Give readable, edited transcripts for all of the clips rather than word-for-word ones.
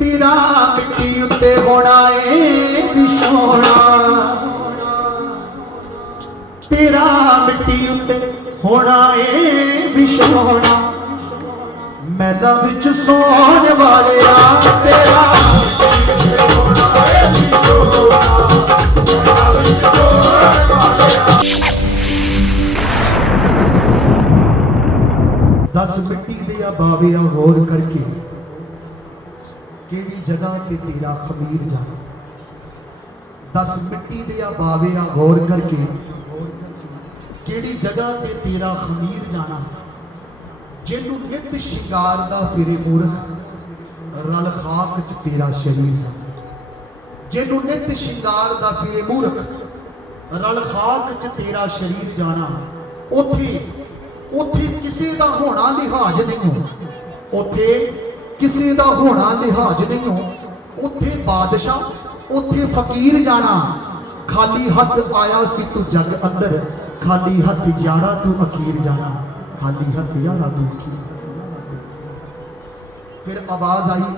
तेरा मिट्टी उत्ते होना है विछोना, तेरा मिट्टी उत्ते होना है विछोना, मैदां विच सौण वालिया तेरा होना है विछोना, मैदां विच सौण वालिया। दस मिट्टी दिया बाविया गौर करके केड़ी जगह ते तेरा खमीर जाना। दस मिट्टी दिया बाविया गौर करके केड़ी जगह ते तेरा खमीर जाना। जिन्नू नित शिंगार दा फिरे मूरख रल खाक च तेरा शरीर, जिन्नू नित शिंगार दा फिरे मूरख रल खाक च तेरा शरीर जाना। उथे उथे किसी दा होना लिहाज नहीं हो, उथे किसी दा होना लिहाज नहीं हो। उथे बादशाह उथे फकीर जाना। खाली हथ आया सी तू जग अंदर, खाली हथ यारा तू अकीर जाना, खाली हथ यारा तू अकीर। फिर आवाज आई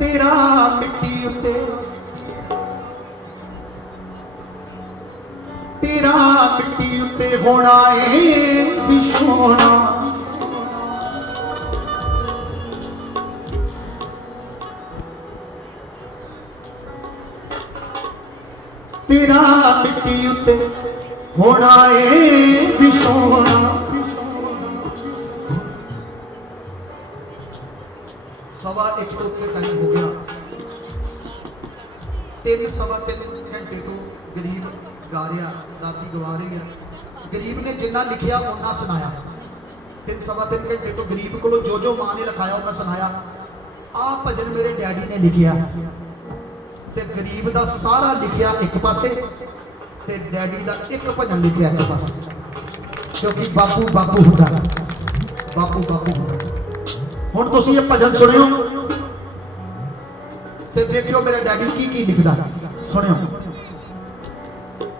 तेरा मिट्टी उत्ते, तेरा मिट्टी उत्ते होना है विछोना, तेरा मिट्टी उत्ते होना है विछोना। सवा एक तो टाइम हो गया, 3 सवा 3 घंटे तो गरीब गा रहा, दादी गवा रही है। गरीब ने जिन्ना लिखिया उन्ना सुनाया। 3 सवा 3 घंटे तो गरीब को जो मां ने लिखाया उन्ना सुनाया। आ भजन मेरे डैडी ने लिखिया ते गरीब दा सारा लिखिया एक पासे ते डैडी दा एक भजन लिखिया एक पासे, क्योंकि बापू बापू हुंदा, बापू बापू हुंदा। हुण तुसीं ये भजन सुनियो ते देखियो मेरा डैडी की लिखदा, सुनियो।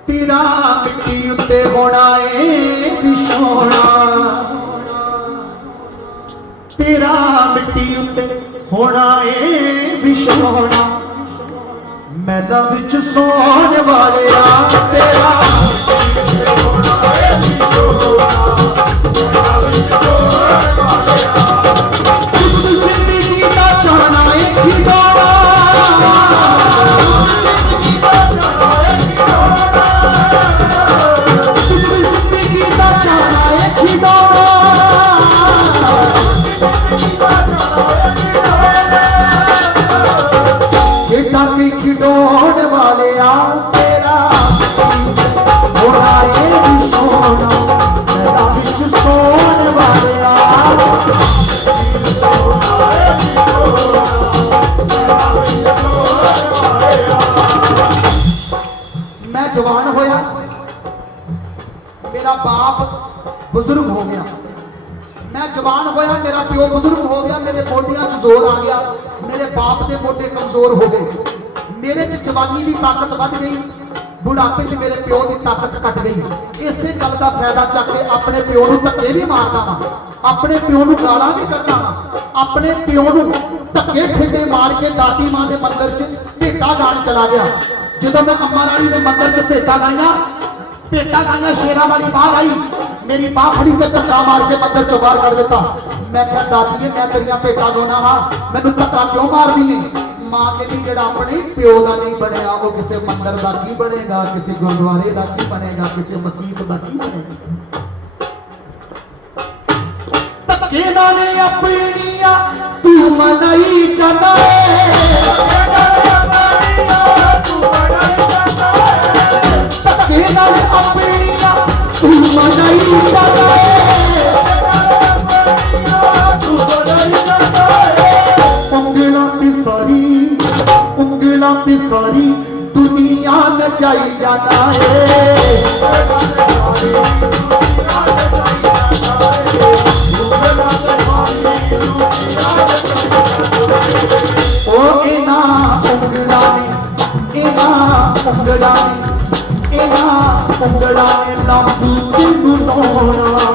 तेरा मिट्टी उत्ते होना है विछोना, तेरा मिट्टी उत्ते होना है विछोना, मैदां विच सौण वालिया तेरा होना है विछोना, मैदां विच सौण वालिया। जिंदगी दा चाहना एक ही दौड़ा, जिंदगी दा चाहना एक ही दौड़ा, बेटा की खिडौन वालिया तेरा होना है विछोना, मैदां विच सौण वालिया। मैं जवान होया, मेरा बाप बुजुर्ग हो गया। मैं जवान होया, मेरा प्यो बुजुर्ग हो गया, मेरे मोढियां च जोर आ गया, मेरे बाप के मोढे कमजोर हो गए। मेरे च जवानी की ताकत बढ़ गई, बुढ़ापे च मेरे प्यो की ताकत घट गई। इसे गल का फायदा चक के अपने प्यो नूं धक्के भी मारदा वा, अपने प्यो नूं गालां भी कढदा वा, अपने प्यो नूं धक्के ठेडे मार के दादी मां के मंदिर च भेटा गाण चला गया। जदों मैं अम्मा राणी के मंदिर च भेटा गाइया शेरा वाली बाहर आई, मेरी मां फड़ी ते धक्का मार के मंदिर चों बाहर कर दिता। मैं क्या दादी मैं तेरिया भेटा गाउणा वा, मैनूं धक्का क्यों मार दी है? मां कहती जिहड़ा अपने प्यो का नहीं बनया वो किसी मंदिर का की बनेगा, किसी गुरुद्वारे का की बनेगा, किसी मसीत का की बनेगा। धक्के नाल अपनिया तू मनाई जाना है, धक्के नाल अपनिया तू मनाई जाना है। उंगला पे सारी दुनिया नचाई जाना है। ओ इना उंगला ने लाभू बुलाना,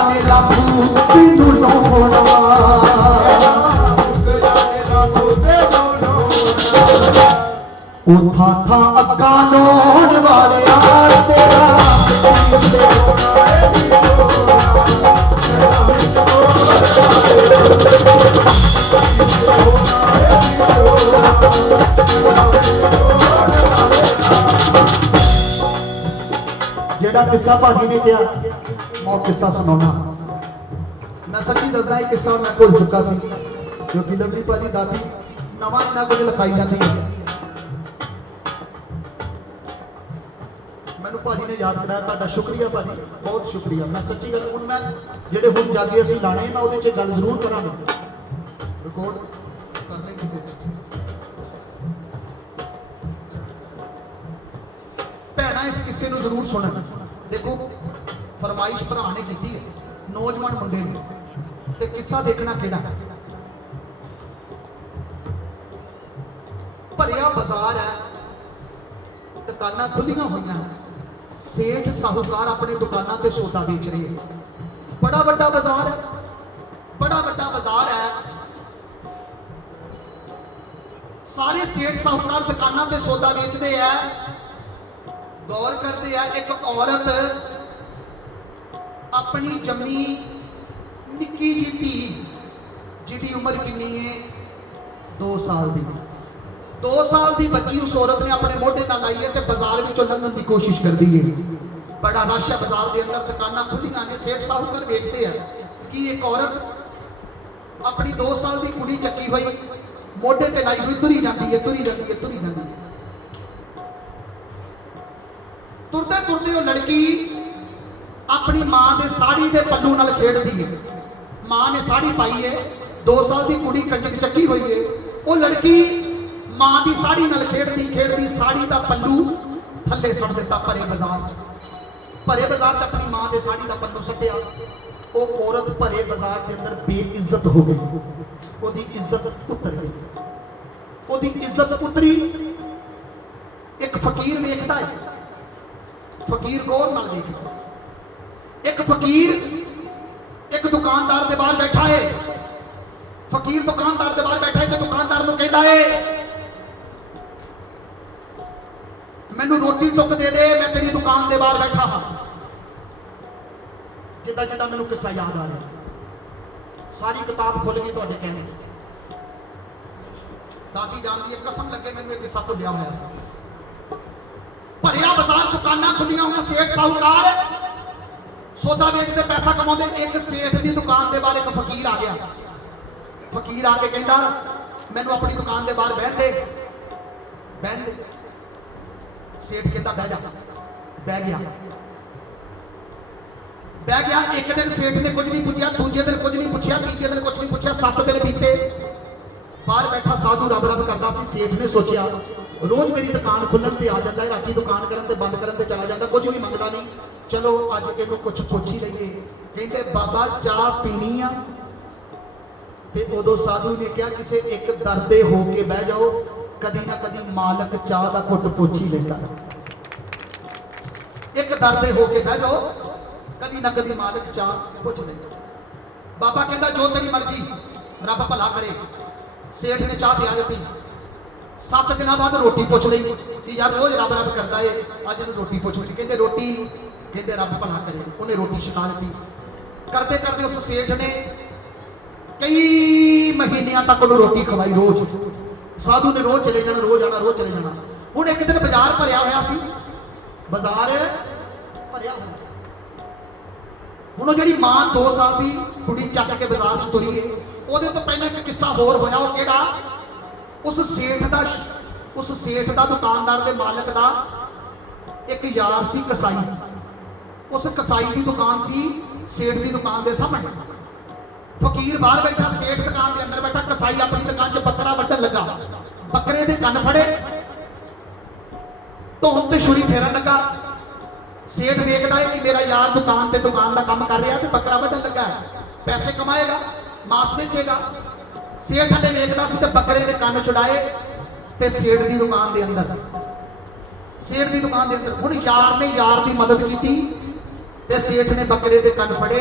जाने रब्बू तेनू लाउणा ओ था अग्गा लाउण वालिया तेरा जेड़ा किस्सा भाजी ने कहा मैं किस्सा सुनाना। मैं सच्ची दसदा ये किस्सा मैं भुल चुका सी क्योंकि लवली भाजी दादी नवा इन्ना कुछ लिखाई जाती है। मैनू भाजी ने याद कराया, तुहाडा शुक्रिया भाजी, बहुत शुक्रिया। मैं सच्ची गल हुण मैं जेडे हुण जागे असीं लाने मैं उहदे च गल जरूर करांगा, रिकॉर्ड करने किसी से। भैणा इस किस्से नूं जरूर सुणन। देखो फरमाइश भरा ने की है नौजवान मुंडे ने, ते किस्सा देखना केड़ा है। भरिया बाजार है, दुकानां खुलियां हुई, सेठ साहूकार अपने दुकानां ते सौदा बेच रहे हैं। बड़ा वड्डा बाजार है, बड़ा वड्डा बाजार है। सारे सेठ साहूकार दुकानां ते सौदा बेचते हैं। गौर करते हैं, एक औरत अपनी जमी निक्की जी धी जिहदी उम्र कितनी है 2 साल की, 2 साल की बच्ची उस औरत ने अपने मोढे नाल लाई है ते बाजार विचों लंघण की कोशिश करती है। बड़ा रश है बाजार के अंदर, दुकानां खुलियां ने, सेठ साहूकार वेखते हैं कि एक औरत अपनी 2 साल की कुड़ी चकी हुई मोढे ते लाई हुई तुरी जाती है, तुरी जाती है, तुरी जाती है। तुरते तुरते वो लड़की अपनी मां के साड़ी के पल्लू नाल खेड़दी है। मां ने साड़ी पाई है, 2 साल की कुड़ी कंजक चकी हुई है। वो लड़की मां की साड़ी नाल खेड़दी खेड़दी साड़ी का पल्लू थले सट दिता भरे बाजार च। भरे बाजार च अपनी मां के साड़ी का पल्लू सटिया। वो औरत भरे बाजार के अंदर बेइज्जत हो गई, ओदी इज्जत उतर गई, ओदी इज्जत उतरी। एक फकीर वेखदा है, फकीर गौर नाल देखदा, एक फकीर एक दुकानदार के बाहर बैठा है। फकीर दुकानदार के बाहर बैठा है तो दुकानदार नूं कहदा है मैनू रोटी टुक दे दे, मैं तेरी दुकान के बाहर बैठा हाँ। जिदा जिदा मैनू किस्सा याद आ रहा, सारी किताब खुल गई तुहाडे कहने। दादी जानदी है, कसम लगे मैनू ये किस्सा भुलिया होया सी। भरिया बाजार, दुकानां खुलियां हुई, सेठ साहूकार सौदा बेचते पैसा कमाते। एक सेठ की दुकान के बाहर एक फकीर आ गया। फकीर आके कहता मैनू अपनी दुकान के बाहर बहन दे, बहन दे। सेठ कहता बह जा, बह गया, बह गया। एक दिन सेठ ने कुछ नहीं पूछा, दूजे दिन कुछ नहीं पूछा, तीजे दिन कुछ नहीं पूछा, 7 दिन बीते। बाहर बैठा साधु रब रब करता सी। सेठ ने सोचा रोज मेरी दुकान खुलण ते आ जाता है, राती दुकान करन ते बंद करन ते चला जाता, कुछ भी मंगता नहीं, चलो अज इहनूं कुछ पुछ ही लईए। कहते बाबा चाह पीनी आ, ते उदों साधु ने कहा किसी एक दरदे हो के बह जाओ, कदी ना कदी मालक चाह का घुट पुछ ही लेता। एक दरदे हो के बह जाओ, कदी ना कदी मालक चाह पुछ लेता। बाबा कहता जो तेरी मर्जी, रब भला करे। सेठ ने चाह पिया दी। 7 दिन बाद रोटी पुछ ली कि यार रोज रब रब करता है, अज रोटी पुछ ली। कहते रोटी, कहते रब भला करे। उन्हें रोटी छका दी। करते करते उस सेठ ने कई महीनों तक उन्हें रोटी खवाई रोज। साधु ने रोज चले जाना, रोज आना, रोज चले जाना। हूँ एक दिन बाजार भरिया होया सी, बाजार भरिया होया सी। हुण जिहड़ी मां 2 साल की कुड़ी चक के बाजार च तुरी है, ਉਹਦੇ ਤੋਂ ਪਹਿਲਾਂ ਇੱਕ ਕਿੱਸਾ ਹੋਰ ਹੋਇਆ। ਉਹ ਕਿਹੜਾ? ਉਸ ਸੇਠ ਦਾ ਦੁਕਾਨਦਾਰ ਦੇ ਮਾਲਕ ਦਾ ਇੱਕ ਯਾਰ ਸੀ ਕਸਾਈ। ਉਸ ਕਸਾਈ ਦੀ ਦੁਕਾਨ ਸੀ ਸੇਠ ਦੀ ਦੁਕਾਨ ਦੇ ਸਾਹਮਣੇ। ਫਕੀਰ ਬਾਹਰ ਬੈਠਾ, ਸੇਠ ਦੁਕਾਨ ਦੇ ਅੰਦਰ ਬੈਠਾ, ਕਸਾਈ ਆਪਣੀ ਦੁਕਾਨ 'ਚ ਬੱਕਰਾ ਵੱਢਣ ਲੱਗਾ। ਬੱਕਰੇ ਦੇ ਕੰਨ ਫੜੇ, ਧੌਣ ਤੇ ਛੁਰੀ ਫੇਰਨ ਲੱਗਾ। ਸੇਠ ਵੇਖਦਾ ਹੈ ਕਿ ਮੇਰਾ ਯਾਰ ਦੁਕਾਨ ਤੇ ਦੁਕਾਨ ਦਾ ਕੰਮ ਕਰ ਰਿਹਾ ਤੇ ਬੱਕਰਾ ਵੱਢਣ ਲੱਗਾ ਹੈ, ਪੈਸੇ ਕਮਾਏਗਾ, मांस बेचेगा। सेठ हले वेखदा सी ते बकरे दे कंन छुड़ाए ते सेठ दी दुकान दे अंदर, सेठ दी दुकान दे अंदर। हुण यार ने यार दी मदद की ते सेठ ने बकरे दे कंन फड़े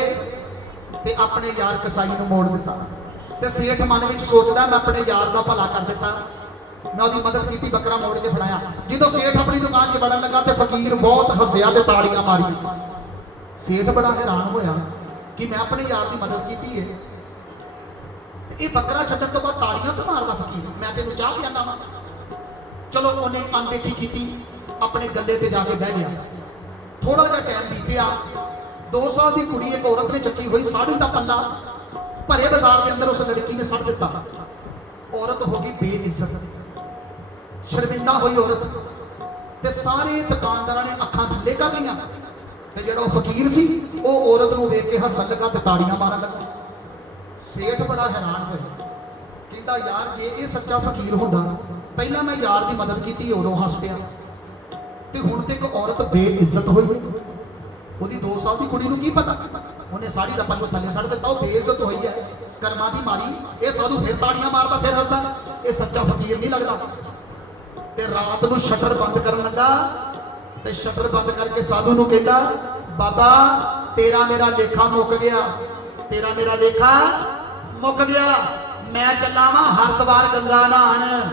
ਤੇ ਆਪਣੇ ਯਾਰ ਕਸਾਈ ਨੂੰ ਮੋੜ ਦਿੱਤਾ। ਤੇ ਸੇਠ ਮਨ ਵਿੱਚ ਸੋਚਦਾ ਮੈਂ ਆਪਣੇ ਯਾਰ ਦਾ ਭਲਾ ਕਰ ਦਿੱਤਾ, ਮੈਂ ਉਹਦੀ ਮਦਦ ਕੀਤੀ, ਬੱਕਰਾ ਮੋੜ ਕੇ ਫੜਾਇਆ। ਜਦੋਂ ਸੇਠ ਆਪਣੀ ਦੁਕਾਨ 'ਚ ਵੜਨ ਲੱਗਾ ਤੇ ਫਕੀਰ ਬਹੁਤ ਹੱਸਿਆ ਤੇ ਤਾੜੀਆਂ ਮਾਰੀਆਂ। ਸੇਠ ਬੜਾ ਹੈਰਾਨ ਹੋਇਆ ਕਿ ਮੈਂ ਆਪਣੇ ਯਾਰ ਦੀ ਮਦਦ ਕੀਤੀ ਹੈ ਤੇ ਇਹ ਬੱਕਰਾ ਛੱਡਣ ਤੋਂ ਬਾਅਦ ਤਾੜੀਆਂ ਕਿਉਂ ਮਾਰਦਾ ਫਕੀਰ, ਮੈਂ ਤੈਨੂੰ ਚਾਹ ਪਿਆਣਾ ਵਾ। ਚਲੋ ਉਹਨੇ ਅਣਦੇਖੀ ਕੀਤੀ, ਆਪਣੇ ਗੱਲੇ ਤੇ ਜਾ ਕੇ ਬਹਿ ਗਿਆ। ਥੋੜਾ ਜਿਹਾ ਟਾਈਮ ਬੀਤਿਆ, 2 ਸਾਲ ਦੀ ਕੁੜੀ ਇੱਕ ਔਰਤ ਨੇ ਚੱਕੀ ਹੋਈ ਸਾੜੀ ਦਾ ਪੱਲਾ ਭਰੇ ਬਾਜ਼ਾਰ ਦੇ ਅੰਦਰ ਉਸ ਲੜਕੀ ਨੇ ਸੱਟ ਦਿੱਤਾ। ਔਰਤ ਹੋ ਗਈ ਬੇਇੱਜ਼ਤ, ਸ਼ਰਮਿੰਦਾ ਹੋਈ ਔਰਤ ਤੇ ਸਾਰੇ ਦੁਕਾਨਦਾਰਾਂ ਨੇ ਅੱਖਾਂ ਥੱਲੇ ਕਰ ਲਈਆਂ ਤੇ ਜਿਹੜਾ ਉਹ ਫਕੀਰ ਸੀ ਉਹ ਔਰਤ ਨੂੰ ਵੇਖ ਕੇ ਹੱਸਣ ਲੱਗਾ ਤੇ ਤਾੜੀਆਂ ਮਾਰਨ ਲੱਗਾ। ਸੇਠ ਬੜਾ ਹੈਰਾਨ ਹੋਇਆ, ਕਹਿੰਦਾ ਯਾਰ ਜੇ ਇਹ ਸੱਚਾ ਫਕੀਰ ਹੁੰਦਾ, ਪਹਿਲਾਂ ਮੈਂ ਯਾਰ ਦੀ ਮਦਦ ਕੀਤੀ ਉਦੋਂ ਹੱਸ ਪਿਆ ਤੇ ਹੁਣ ਤੇ ਇੱਕ ਔਰਤ ਬੇਇੱਜ਼ਤ ਹੋਈ। ਉਹਦੀ 2 ਸਾਲ ਦੀ ਕੁੜੀ ਨੂੰ ਕੀ ਪਤਾ, ਉਹਨੇ ਸਾੜੀ ਦਾ ਪੱਲੂ ਥੱਲੇ ਸੱਟ ਦਿੱਤਾ, ਉਹ ਬੇਇੱਜ਼ਤ ਹੋਈ ਹੈ ਕਰਮਾਂ ਦੀ ਮਾਰੀ। ਇਹ ਸਾਧੂ ਫਿਰ ਤਾੜੀਆਂ ਮਾਰਦਾ ਫਿਰ ਹੱਸਦਾ, ਇਹ ਸੱਚਾ ਫਕੀਰ ਨਹੀਂ ਲੱਗਦਾ। ਤੇ ਰਾਤ ਨੂੰ ਸ਼ਟਰ ਬੰਦ ਕਰਨ ਲੱਗਾ ਤੇ ਸ਼ਟਰ ਬੰਦ ਕਰਕੇ ਸਾਧੂ ਨੂੰ ਕਹਿੰਦਾ ਬਾਬਾ ਤੇਰਾ ਮੇਰਾ ਲੇਖਾ ਮੁੱਕ ਗਿਆ, ਤੇਰਾ ਮੇਰਾ ਲੇਖਾ ਮੁੱਕ ਗਿਆ, ਮੈਂ ਚੱਲਾਂ ਵਾਂ ਹਰਿਦੁਆਰ ਗੰਗਾ ਨਹਾਣ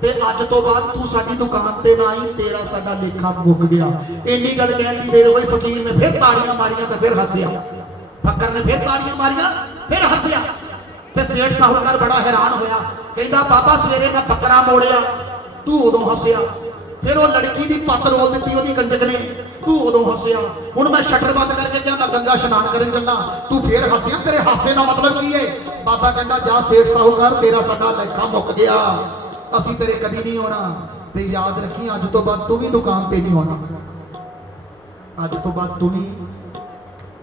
ਤੇ ਅੱਜ ਤੋਂ ਬਾਅਦ ਤੂੰ ਸਾਡੀ ਦੁਕਾਨ ਤੇ ਨਾ ਆਈ, ਤੇਰਾ ਸਾਡਾ ਲੇਖਾ ਮੁੱਕ ਗਿਆ। ਇੰਨੀ ਗੱਲ ਕਹਿਣ ਦੀ ਦੇਰ ਹੋਈ, ਫਕੀਰ ਨੇ ਫਿਰ ਤਾੜੀਆਂ ਮਾਰੀਆਂ ਤੇ ਫਿਰ ਹੱਸਿਆ। ਫਕਰ ਨੇ ਫਿਰ ਤਾੜੀਆਂ ਮਾਰੀਆਂ ਫਿਰ ਹੱਸਿਆ ਤੇ ਸੇਠ ਸਾਹੂਕਾਰ ਬੜਾ ਹੈਰਾਨ ਹੋਇਆ, ਕਹਿੰਦਾ ਬਾਬਾ ਸਵੇਰੇ ਮੈਂ ਬੱਕਰਾ ਮੋੜਿਆ, ਤੂੰ ਉਦੋਂ ਹੱਸਿਆ। ਫਿਰ ਉਹ ਲੜਕੀ ਦੀ ਪੱਤ ਰੋਲ ਦਿੱਤੀ ਉਹਦੀ ਕੰਜਕ ਨੇ, ਤੂੰ ਉਦੋਂ ਹੱਸਿਆ। ਹੁਣ ਮੈਂ ਸ਼ਟਰ ਬੰਦ ਕਰਕੇ ਕਿਹਾ ਮੈਂ ਗੰਗਾ ਇਸ਼ਨਾਨ ਕਰਨ ਚੱਲਾਂ, ਤੂੰ ਫੇਰ ਹੱਸਿਆ। ਤੇਰੇ ਹਾਸੇ ਦਾ ਮਤਲਬ ਕੀ ਹੈ? ਬਾਬਾ ਕਹਿੰਦਾ ਜਾ ਸੇਠ ਸਾਹੂਕਾਰ ਤੇਰਾ ਸਾਡਾ ਲੇਖਾ ਮੁੱਕ ਗਿਆ, ਅਸੀਂ ਤੇਰੇ ਕਦੀ ਨਹੀਂ ਆਉਣਾ ਤੇ ਯਾਦ ਰੱਖੀ ਅੱਜ ਤੋਂ ਬਾਅਦ ਤੂੰ ਵੀ ਦੁਕਾਨ ਤੇ ਨਹੀਂ ਆਉਣਾ, ਅੱਜ ਤੋਂ ਬਾਅਦ ਤੂੰ ਵੀ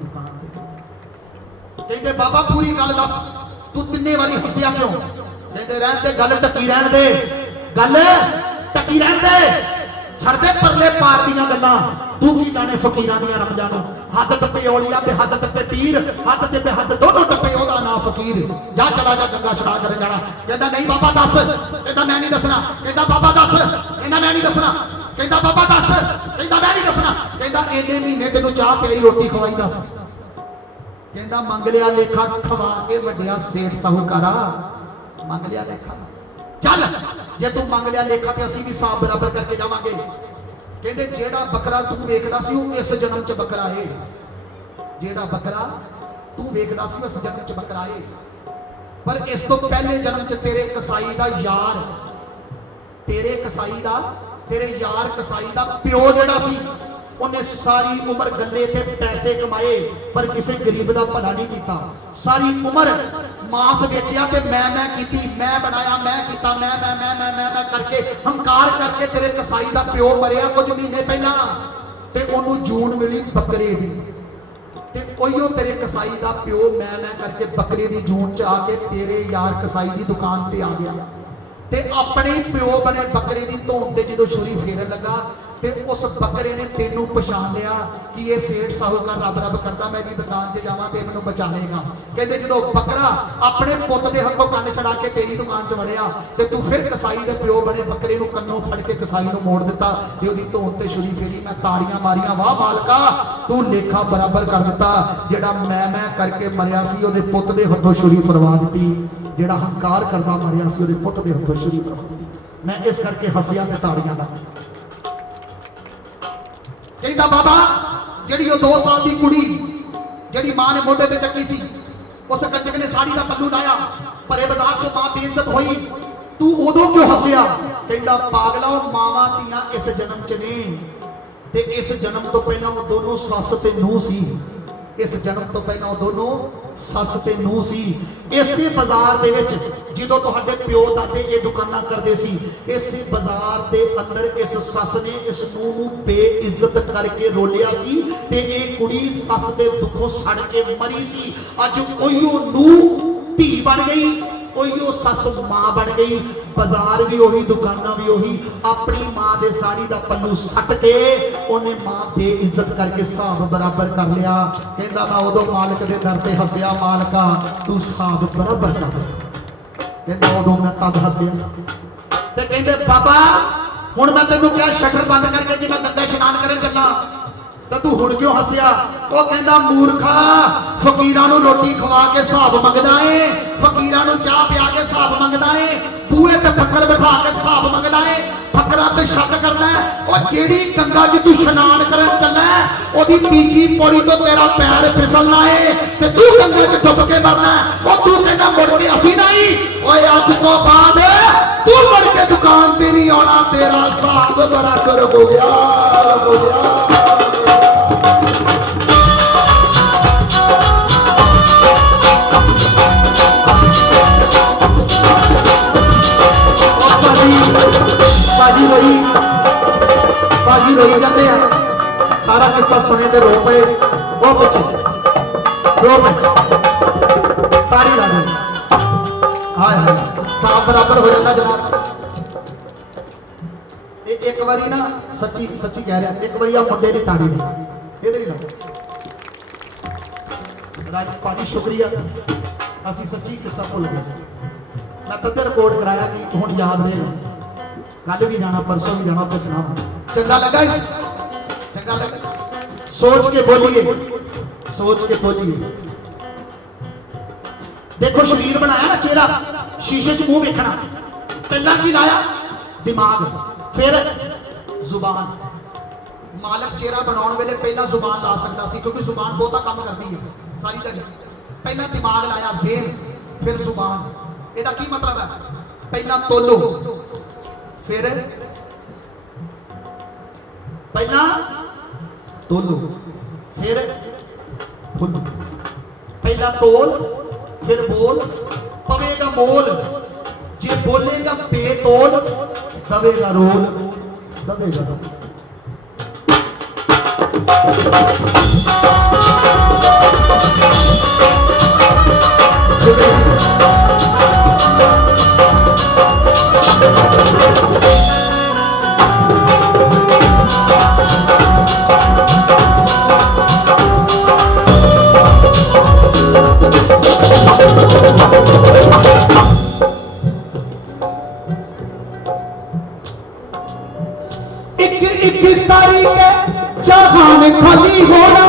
ਦੁਕਾਨ ਤੇ। ਕਹਿੰਦੇ ਬਾਬਾ ਪੂਰੀ ਗੱਲ ਦੱਸ, ਤੂੰ ਤਿੰਨੇ ਵਾਰੀ ਹੱਸਿਆ ਕਿਉਂ? ਕਹਿੰਦੇ ਰਹਿਣ ਦੇ, ਗੱਲ ਟੱਕੀ ਰਹਿਣ ਦੇ, ਗੱਲ ਟੱਕੀ ਰਹਿਣ ਦੇ, ਛੱਡ ਦੇ ਪਰਲੇ ਪਾਰ ਦੀਆਂ ਗੱਲਾਂ। ਤੂੰ ਕੀ ਜਾਣੇ ਫਕੀਰਾਂ ਦੀਆਂ ਰਮਜਾਂ ਨੂੰ, ਹੱਦ ਟੱਪੇ ਔਲੀਆ ਤੇ ਹੱਦ ਟੱਪੇ ਪੀਰ, ਹੱਦ ਤੇ ਬੇਹੱਦ ਦੋਨੋਂ ਟੱਪੇ ਉਹਦਾ ਨਾਂ ਫਕੀਰ। ਜਾ ਚਲਾ ਜਾ ਗੰਗਾ ਇਸ਼ਨਾਨ ਕਰਨ ਜਾਣਾ। ਕਹਿੰਦਾ ਨਹੀਂ ਬਾਬਾ ਦੱਸ, ਕਹਿੰਦਾ ਮੈਂ ਨਹੀਂ ਦੱਸਣਾ। ਕਹਿੰਦਾ ਬਾਬਾ ਦੱਸ, ਕਹਿੰਦਾ ਮੈਂ ਨਹੀਂ ਦੱਸਣਾ। ਕਹਿੰਦਾ ਬਾਬਾ ਦੱਸ, ਕਹਿੰਦਾ ਮੈਂ ਨਹੀਂ ਦੱਸਣਾ। ਕਹਿੰਦਾ ਇੰਨੇ ਮਹੀਨੇ ਤੈਨੂੰ ਚਾਹ ਪਿਆਈ ਰੋਟੀ ਖਵਾਈ, ਦੱਸ। ਕਹਿੰਦਾ ਮੰਗ ਲਿਆ ਲੇਖਾ ਖਵਾ ਕੇ ਵੱਡਿਆ ਸੇਠ ਸਾਹੂਕਾਰਾ, ਮੰਗ ਲਿਆ ਲੇਖਾ, ਚੱਲ ਜੇ ਤੂੰ ਮੰਗ ਲਿਆ ਲੇਖਾ ਤੇ ਅਸੀਂ ਵੀ ਹਿਸਾਬ ਬਰਾਬਰ ਕਰਕੇ ਜਾਵਾਂਗੇ। ਕਹਿੰਦੇ ਜਿਹੜਾ ਬੱਕਰਾ ਤੂੰ ਵੇਖਦਾ ਸੀ ਉਹ ਇਸ ਜਨਮ 'ਚ ਬੱਕਰਾ ਏ, ਜਿਹੜਾ ਬੱਕਰਾ ਤੂੰ ਵੇਖਦਾ ਸੀ ਇਸ ਜਨਮ 'ਚ ਬੱਕਰਾ ਏ, ਪਰ ਇਸ ਤੋਂ ਪਹਿਲੇ ਜਨਮ 'ਚ ਤੇਰੇ ਕਸਾਈ ਦਾ ਯਾਰ, ਤੇਰੇ ਕਸਾਈ ਦਾ, ਤੇਰੇ ਯਾਰ ਕਸਾਈ ਦਾ ਪਿਓ ਜਿਹੜਾ ਸੀ ਉਹਨੇ ਸਾਰੀ ਉਮਰ ਗੱਲੇ ਤੇ ਪੈਸੇ ਕਮਾਏ ਪਰ ਕਿਸੇ ਗਰੀਬ ਦਾ ਭਲਾ ਨਹੀਂ ਕੀਤਾ। ਸਾਰੀ ਉਮਰ ਮਾਸ ਵੇਚਿਆ ਤੇ ਮੈਂ ਕੀਤੀ, ਮੈਂ ਬਣਾਇਆ, ਮੈਂ ਕੀਤਾ, ਮੈਂ ਕਰਕੇ ਹੰਕਾਰ ਕਰਕੇ ਤੇਰੇ ਕਸਾਈ ਦਾ ਪਿਓ ਮਰਿਆ ਕੁਝ ਮਹੀਨੇ ਪਹਿਲਾਂ ਤੇ ਉਹਨੂੰ ਜੂਨ ਮਿਲੀ ਬੱਕਰੇ ਦੀ ਤੇ ਉਹੀਓ ਤੇਰੇ ਕਸਾਈ ਦਾ ਪਿਓ ਮੈਂ ਕਰਕੇ ਬੱਕਰੇ ਦੀ ਜੂਨ ਚ ਆ ਕੇ ਤੇਰੇ ਯਾਰ ਕਸਾਈ ਦੀ ਦੁਕਾਨ ਤੇ ਆ ਗਿਆ ਤੇ ਆਪਣੇ ਪਿਓ ਬਣੇ ਬੱਕਰੇ ਦੀ ਧੌਣ ਤੇ ਜਦੋਂ ਛੁਰੀ ਫੇਰਨ ਲੱਗਾ ਤੇ ਉਸ ਬੱਕਰੇ ਨੇ ਤੈਨੂੰ ਪਛਾਣ ਲਿਆ ਕਿ ਇਹ ਸੇਠ ਸਾਹੂਕਾਰ ਰੱਬ ਰੱਬ ਕਰਦਾ ਮੈਂ ਇਹਦੀ ਦੁਕਾਨ 'ਚ ਜਾਵਾਂ ਤੇ ਮੈਨੂੰ ਬਚਾ ਲੇਗਾ। ਕਹਿੰਦੇ ਜਦੋਂ ਬੱਕਰਾ ਆਪਣੇ ਪੁੱਤ ਦੇ ਹੱਥੋਂ ਕੰਨ ਛੜਾ ਕੇ ਤੇਰੀ ਦੁਕਾਨ 'ਚ ਵੜਿਆ ਤੇ ਤੂੰ ਫਿਰ ਕਸਾਈ ਦੇ ਪਿਓ ਬਣੇ ਬੱਕਰੇ ਨੂੰ ਕੰਨੋਂ ਫੜ ਕੇ ਕਸਾਈ ਨੂੰ ਮੋੜ ਦਿੱਤਾ ਤੇ ਉਹਦੀ ਧੌਣ ਤੇ ਛੁਰੀ ਫੇਰੀ, ਮੈਂ ਤਾੜੀਆਂ ਮਾਰੀਆਂ, ਵਾਹ ਮਾਲਕਾ ਤੂੰ ਲੇਖਾ ਬਰਾਬਰ ਕਰ ਦਿੱਤਾ। ਜਿਹੜਾ ਮੈਂ ਕਰਕੇ ਮਰਿਆ ਸੀ ਉਹਦੇ ਪੁੱਤ ਦੇ ਹੱਥੋਂ ਛੁਰੀ ਫੜਵਾ ਦਿੱਤੀ, ਜਿਹੜਾ ਹੰਕਾਰ ਕਰਦਾ ਮਰਿਆ ਸੀ ਉਹਦੇ ਪੁੱਤ ਦੇ ਹੱਥੋਂ ਛੁਰੀ ਫੜਵਾ ਦਿੱਤੀ। ਮੈਂ ਇਸ ਕਰਕੇ ਹੱਸਿਆ ਤੇ ਤਾੜੀਆਂ ਲਾ। ਕਹਿੰਦਾ ਬਾਬਾ ਜਿਹੜੀ ਉਹ 2 ਸਾਲ ਦੀ ਕੁੜੀ ਜਿਹੜੀ ਮਾਂ ਨੇ ਮੋਢੇ ਤੇ ਚੱਕੀ ਸੀ, ਉਸ ਕੰਜਕ ਨੇ ਸਾੜੀ ਦਾ ਪੱਲੂ ਲਾਇਆ, ਭਰੇ ਬਾਜ਼ਾਰ 'ਚੋਂ ਮਾਂ ਬੇਇੱਜ਼ਤ ਹੋਈ, ਤੂੰ ਉਦੋਂ ਕਿਉਂ ਹੱਸਿਆ? ਕਹਿੰਦਾ ਪਾਗਲਾ ਮਾਵਾਂ ਧੀਆਂ ਇਸ ਜਨਮ 'ਚ ਨੇ ਤੇ ਇਸ ਜਨਮ ਤੋਂ ਪਹਿਲਾਂ ਉਹ ਦੋਨੋਂ ਸੱਸ ਤੇ ਨੂੰਹ ਸੀ, ਇਸ ਜਨਮ ਤੋਂ ਪਹਿਲਾਂ ਉਹ ਦੋਨੋਂ ਸੱਸ ਤੇ ਨੂੰਹ ਸੀ। ਇਸੇ ਬਾਜ਼ਾਰ ਦੇ ਵਿੱਚ ਜਦੋਂ ਤੁਹਾਡੇ ਪਿਓ ਦਾਦੇ ਇਹ ਦੁਕਾਨਾਂ ਕਰਦੇ ਸੀ, ਇਸੇ ਬਾਜ਼ਾਰ ਦੇ ਅੰਦਰ ਇਸ ਸੱਸ ਨੇ ਇਸ ਨੂੰਹ ਨੂੰ ਬੇਇੱਜ਼ਤ ਕਰਕੇ ਰੋਲਿਆ ਸੀ ਤੇ ਇਹ ਕੁੜੀ ਸੱਸ ਦੇ ਦੁੱਖੋਂ ਸੜ ਕੇ ਮਰੀ ਸੀ। ਅੱਜ ਉਹੀਓ ਨੂੰਹ ਧੀ ਬਣ ਗਈ, ਉਹੀਓ ਸੱਸ ਮਾਂ ਬਣ ਗਈ, ਬਾਜ਼ਾਰ ਵੀ ਉਹੀ, ਦੁਕਾਨਾਂ ਵੀ ਉਹੀ। ਆਪਣੀ ਮਾਂ ਦੇ ਸਾੜੀ ਦਾ ਪੱਲੂ ਸੱਟ ਕੇ ਉਹਨੇ ਮਾਂ ਬੇਇੱਜ਼ਤ ਕਰਕੇ ਹਿਸਾਬ ਬਰਾਬਰ ਕਰ ਲਿਆ। ਕਹਿੰਦਾ ਮੈਂ ਉਦੋਂ ਮਾਲਕ ਦੇ ਦਰ ਤੇ ਹੱਸਿਆ, ਮਾਲਕਾ ਤੂੰ ਹਿਸਾਬ ਬਰਾਬਰ ਕਰ ਦੇ। ਕਹਿੰਦਾ ਉਦੋਂ ਮੈਂ ਤਦ ਹੱਸਿਆ। ਤੇ ਕਹਿੰਦੇ ਬਾਬਾ ਹੁਣ ਮੈਂ ਤੈਨੂੰ ਕਿਹਾ ਸ਼ਟਰ ਬੰਦ ਕਰਕੇ ਜੇ ਮੈਂ ਗੰਗਾ ਇਸ਼ਨਾਨ ਕਰਨ ਚੱਲਾਂ, तो तू हुण क्यों हसिया? वो कहंदा मूर्खा, फकीरां नूं रोटी खवा के हिसाब मंगदा है, फकीरां नूं चाह पिया के हिसाब मंगदा है, बूहे ते फक्कर बिठा के हिसाब मंगदा है, फक्करां ते शक करदा है। और जेड़ी गंगा च तू इशनान करन चला है, ओदी तीजी पौड़ी तो तेरा पैर फिसलना है ते तू गंगा च डुब के मरना है। और तू कहना मुड़ के असी नहीं, ओए अज तो बाद तू मुड़ के दुकान ते नहीं आना, तेरा हिसाब बराबर हो गया, हो गया। बाजी रोई जाते हैं, सारा किस्सा सुने तो रो पे, वो पीछे रो पे तारी ला दी। हाय हाय साफ बराबर हो जाता जनाब। एक बारी ना सच्ची सच्ची कह रहा, एक बारी आ मुंडे की ताड़ी इधर ही ला राज पाजी शुक्रिया, असि सच्ची किस्सा भुल गए। मैं तद रिकॉर्ड कराया कि हुण याद रहेगा, कल भी जाना परसों भी जाना, सुना चंगा लगा, चंगा लगा। सोच के बोलिए, सोच के बोलिए। देखो शरीर बनाया ना, चेहरा शीशे च मुंह वेखना, पहला की लाया दिमाग, फिर जुबान। मालक चेहरा बनाने वेले पहला जुबान ला सकता सी, क्योंकि जुबान बहुता काम करती है सारी दिन। पहला दिमाग लाया ज़ेहन, फिर जुबान। ਇਹਦਾ ਕੀ मतलब है? पहला तोलो, फिर पहला तोलो, फिर फुल। पहला तोल, फिर बोल, पवेगा मोल। जे बोलेगा बेतोल, दबेगा रोल, दबेगा रोल। एक तारीख जहां में खाली होना,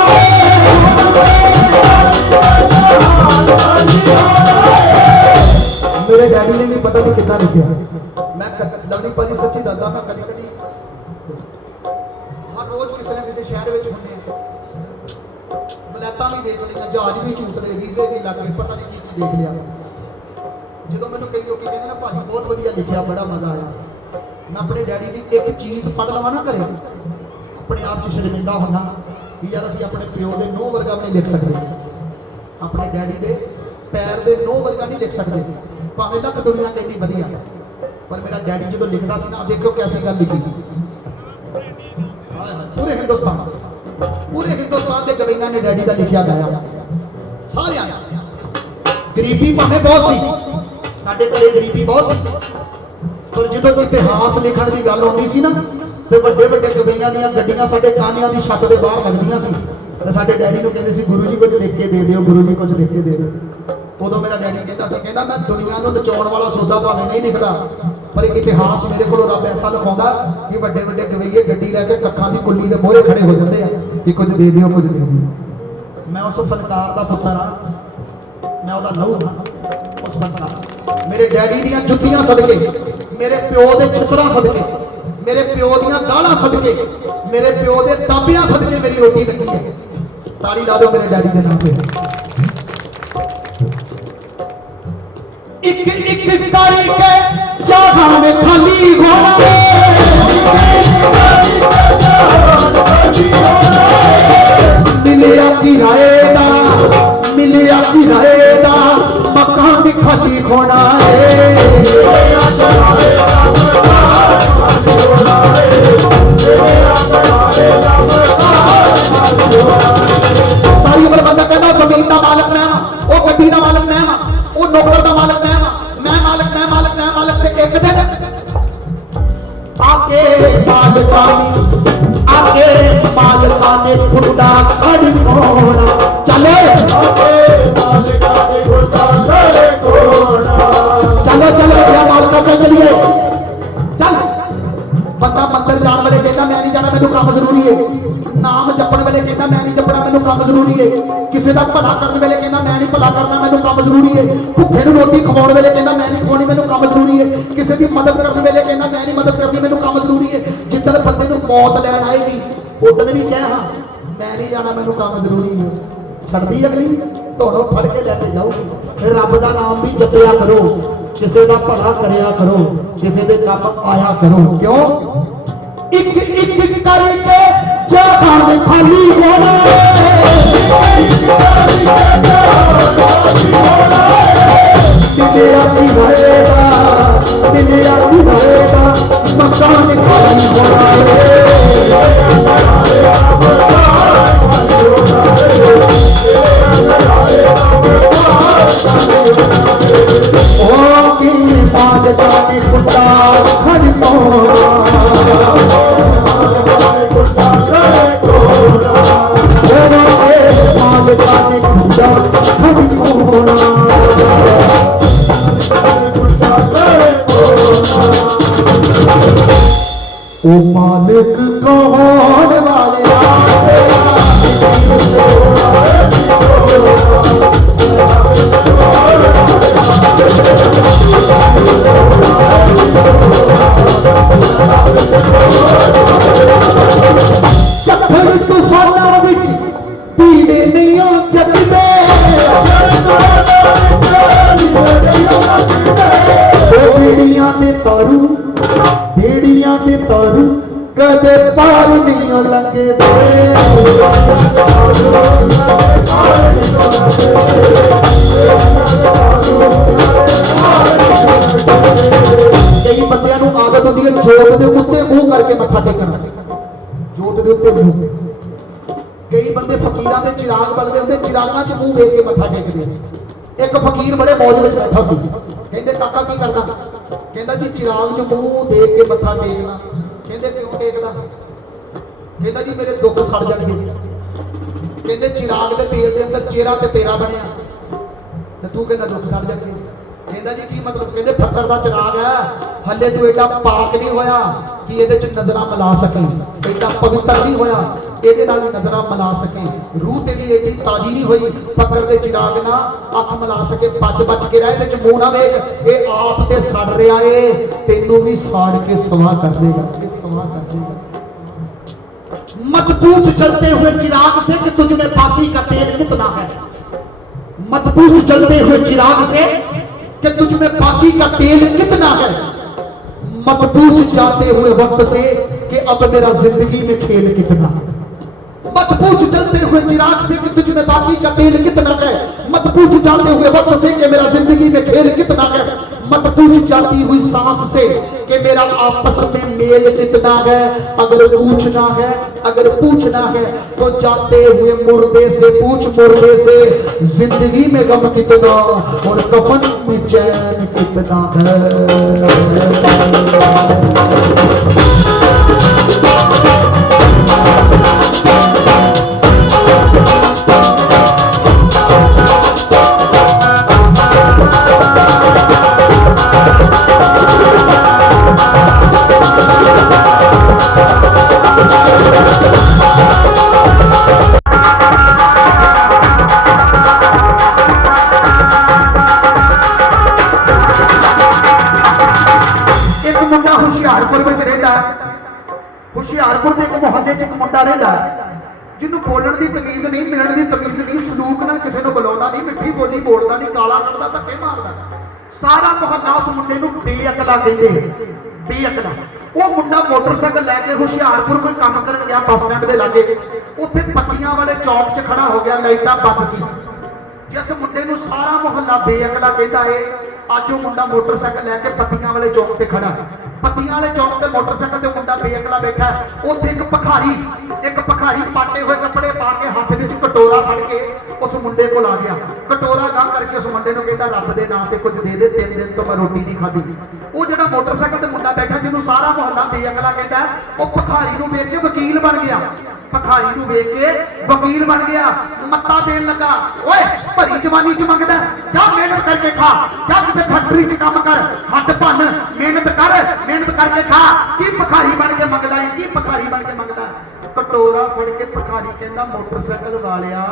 मेरे डैडी ने भी पता नहीं कितना लिखा। मैं लवली पाजी सच्ची दसदा, मैं कभी कभी हर रोज किसी न किसी शहर में होने, बलैता भी देख लिया, जहाज भी झूठ ले, वीजे भी लग गए, पता नहीं की देख लिया। जो मैंने कई लोग कहते ना भाजी बहुत वधिया लिखा, बड़ा मजा आया। मैं अपने डैडी की एक चीज़ पढ़ लवा ना घरे, अपने आप च शर्मिंदा होना कि यार असीं अपने प्यो के नूंह वर्गा नहीं लिख सकते, अपने डैडी के पैर के नूंह वर्गा नहीं लिख सकते, भावें लख दुनिया कहती वधिया, पर मेरा डैडी जो लिखता सी ना, देखो कैसी गल लिखी। पूरे हिंदुस्तान के गवैया ने डैडी का लिखा गाया, सारे। गरीबी भावें बहुत सी, साडे घरे गरीबी बहुत सी, पर जो इतिहास लिखण की गल आती सी ना, तो बड़े बड़े गवैया दी गड्डियां साडे कानियां दी छत के बाहर लगदियां सी, ते साडे डैडी नूं कहंदे सी गुरु जी कुछ लिख के दे दिओ, गुरु जी कुछ लिख के दे दिओ। उदों मेरा डैडी कहता सी, कहंदा मैं दुनिया नूं नचाउण वाला सौदा भावें नहीं लिखदा, पर इतिहास मेरे को रब ऐसा लिखाउंदा कि बड़े बड़े गवैये गड्डी लैके कक्खां दी कुल्ली दे मोहरे खड़े हो जाते हैं कि कुछ दे दिओ, कुछ दे दिओ। मैं उस फनकार का पुत्र हाँ, मैं उहदा लहू हाँ, उस फनकार। मेरे डैडी दीयां जुत्तियां सदके, मेरे प्यो के छितरां सदके, मेरे प्यो दीयां गालां सदके, मेरे प्यो के ताबियां सदके मेरी रोटी लगी है। ताड़ी ला दो मेरे डैडी के नाम पे। एक एक तारीख जहां में खाली होना, मिलिया किराए दा, मिलिया किराए दा, मकान भी खाली होना है। सारी उम्र बंदा कहना जमीन का मालक मैं हाँ, वो गड्डी का मालक मैं हाँ, वो नौकर का मालक मैं हाँ, मैं मालक मैं मालक मैं मालक। एक दिन आगे मालका ने गुड्डा खड़ी होना, चले चलो चलो भैया मालका पे चलिए, चल। बंदा मंदिर जाने वाले कहता मैं नहीं जाना, मैनू काम जरूरी है। नाम जपण वाले मैनू काम जरूरी है। किसी का भला करने वेले कहना मैं नहीं भला करना, मैनू काम जरूरी है। भुखे नूं रोटी खवाउण वेले कहना मैं नहीं खवाउणी, मैनू काम जरूरी है। किसी की मदद करने वेले कहना मैं नहीं मदद करनी, मैनू काम जरूरी है। जिद्दन बंदे नूं मौत लैण आएगी उदन भी कह हाँ मैं नहीं जाना, मैनू काम जरूरी है। छड्डी अगली धोड़ों फड़ के लैके जाओ। रब दा नाम भी जपिया करो, किसी का भला करिया करो, किसी दे काम आया करो। क्यों एक एक करके जहान खाली होना, तेरा की भरेगा, तेरा की भरेगा, मकान खाली होना। ओ मालिक कौन वाले चक्कर तूफाना विच पीड़े नहीं चकदे, बेड़ियां दे तारू, बेड़ियां दे तारू कदे पार नहीं लगदे। कई बंदियां नूं आदत होंदी है जोत दे उत्ते मुंह करके मत्था टेकना, जोत दे उत्ते मुंह। कई बंदे फकीरां दे चिराग बलदे हुंदे, चिरागां च मुंह वेख के मत्था टेकदे। एक फकीर बड़े मौज विच बैठा सी, कहंदे काका की करदा? कहंदा जी चिराग च मुंह देख के मत्था टेकना। कहंदे क्यों टेकदा? कहंदा जी मेरे दुख सड़ जाणगे। कहंदे चिराग दे तेल दे अंदर चेहरा ते तेरा बनया ते तू कहंदा दुख सड़ जाणगे। कहंदा जी की मतलब? कहंदे फक्कर दा चिराग है, हले तू एडा पाक नहीं होया कि ਇਹਦੇ ਚ ਨਜ਼ਰਾਂ ਮਿਲਾ ਸਕੇ, एडा पवित्र नहीं होया ਇਹਦੇ ਨਾਲ ਵੀ ਨਜ਼ਰਾਂ ਮਿਲਾ ਸਕੇ, रूह तेरी एडी ताजी नहीं हुई फक्कर दे चिराग ना अख मिला सके। बच बच के रह, ਇਹਦੇ ਚ ਮੂੰਹ ਨਾ ਵੇਖ, ਇਹ ਆਪ ਤੇ ਸੜ ਰਿਹਾ ਏ, ਤੈਨੂੰ ਵੀ ਸਾੜ ਕੇ ਸਵਾ कर देगा, सवा कर देगा। मत पूछ चलते हुए चिराग से कि तुझ में बाकी का तेल कितना है, मत पूछ चलते हुए चिराग से कि तुझ में बाकी का तेल कितना है, मत पूछ जाते हुए वक्त से कि अब मेरा जिंदगी में खेल कितना। मत पूछ चलते हुए चिराग से कि तुझ में बाकी का तेल कितना है, मत पूछ जाते हुए वक्त से कि मेरा जिंदगी में खेल कितना है, मत पूछ जाती हुई सांस से कि मेरा आपस में मेल कितना है। अगर पूछना है, अगर पूछना है तो जाते हुए मुर्दे से पूछ, मुर्दे से जिंदगी में गम कितना और कफन में चैन कितना है। ਹੁਸ਼ਿਆਰਪੁਰ ਦੇ ਇੱਕ ਮੁਹੱਲੇ 'ਚ ਇੱਕ ਮੁੰਡਾ ਰਹਿੰਦਾ ਜਿਹਨੂੰ ਬੋਲਣ ਦੀ ਤਮੀਜ਼ ਨਹੀਂ, ਮਿਲਣ ਦੀ ਤਮੀਜ਼ ਨਹੀਂ, ਸਲੂਕ ਨਾਲ ਕਿਸੇ ਨੂੰ ਬੁਲਾਉਂਦਾ ਨਹੀਂ, ਮਿੱਠੀ ਬੋਲੀ ਬੋਲਦਾ ਨਹੀਂ, ਗਾਲਾਂ ਕੱਢਦਾ, ਧੱਕੇ ਮਾਰਦਾ। ਸਾਰਾ ਮੁਹੱਲਾ ਉਸ ਮੁੰਡੇ ਨੂੰ ਬੇਅਕਲਾ ਕਹਿੰਦੇ, ਬੇਅਕਲਾ। ਉਹ ਮੁੰਡਾ ਮੋਟਰਸਾਈਕਲ ਲੈ ਕੇ ਹੁਸ਼ਿਆਰਪੁਰ ਕੋਈ ਕੰਮ ਕਰਨ ਗਿਆ ਬੱਸ ਸਟੈਂਡ ਦੇ ਲਾਗੇ, ਉੱਥੇ ਪੱਤੀਆਂ ਵਾਲੇ ਚੌਕ 'ਚ ਖੜਾ ਹੋ ਗਿਆ, ਲਾਈਟਾਂ ਬੰਦ ਸੀ। ਜਿਸ ਮੁੰਡੇ ਨੂੰ ਸਾਰਾ ਮੁਹੱਲਾ ਬੇਅਕਲਾ ਕਹਿੰਦਾ ਏ, ਅੱਜ ਉਹ ਮੁੰਡਾ ਮੋਟਰਸਾਈਕਲ ਲੈ ਕੇ ਪੱਤੀਆਂ ਵਾਲੇ ਚੌਕ ਤੇ ਖੜਾ। ਪੱਤੀਆਂ ਵਾਲੇ ਚੌਕ ਤੇ ਮੋਟਰਸਾਈਕਲ ਤੇ ਮੁੰਡਾ ਬੇਅਕਲਾ ਬੈਠਾ। ਉੱਥੇ ਇੱਕ ਭਖਾਰੀ ਪਾਟੇ ਹੋਏ ਕੱਪੜੇ ਪਾ ਕੇ ਹੱਥ ਵਿੱਚ ਕਟੋਰਾ ਫੜ ਕੇ ਉਸ ਮੁੰਡੇ ਕੋਲ ਆ ਗਿਆ। ਕਟੋਰਾ ਗਾਹ ਕਰਕੇ ਉਸ ਮੁੰਡੇ ਨੂੰ ਕਹਿੰਦਾ ਰੱਬ ਦੇ ਨਾਮ ਤੇ ਕੁਝ ਦੇ ਦੇ, 3 ਦਿਨ ਤੋਂ ਮੈਂ ਰੋਟੀ ਨਹੀਂ ਖਾਧੀ। ਉਹ ਜਿਹੜਾ ਮੋਟਰਸਾਈਕਲ ਤੇ ਮੁੰਡਾ ਬੈਠਾ ਜਿਹਨੂੰ ਸਾਰਾ ਮੁਹੱਲਾ ਬੇਅਕਲਾ ਕਹਿੰਦਾ, ਉਹ ਭਖਾਰੀ ਨੂੰ ਵੇਖ ਕੇ ਵਕੀਲ ਬਣ ਗਿਆ। ਭਖਾਰੀ ਨੂੰ ਵੇਖ ਕੇ ਵਕੀਲ ਬਣ ਗਿਆ। मत्ता देन लगा, ओए भरी जवानी च मंगदा, जा मेहनत करके खा, जा किसी फैक्ट्री च काम कर, हट भन, मेहनत करके खा। की भखारी बन के मंगदा है, की भखारी बन के मंगदा। कटोरा फड़ के भखारी कहंदा मोटरसाइकिल वालिया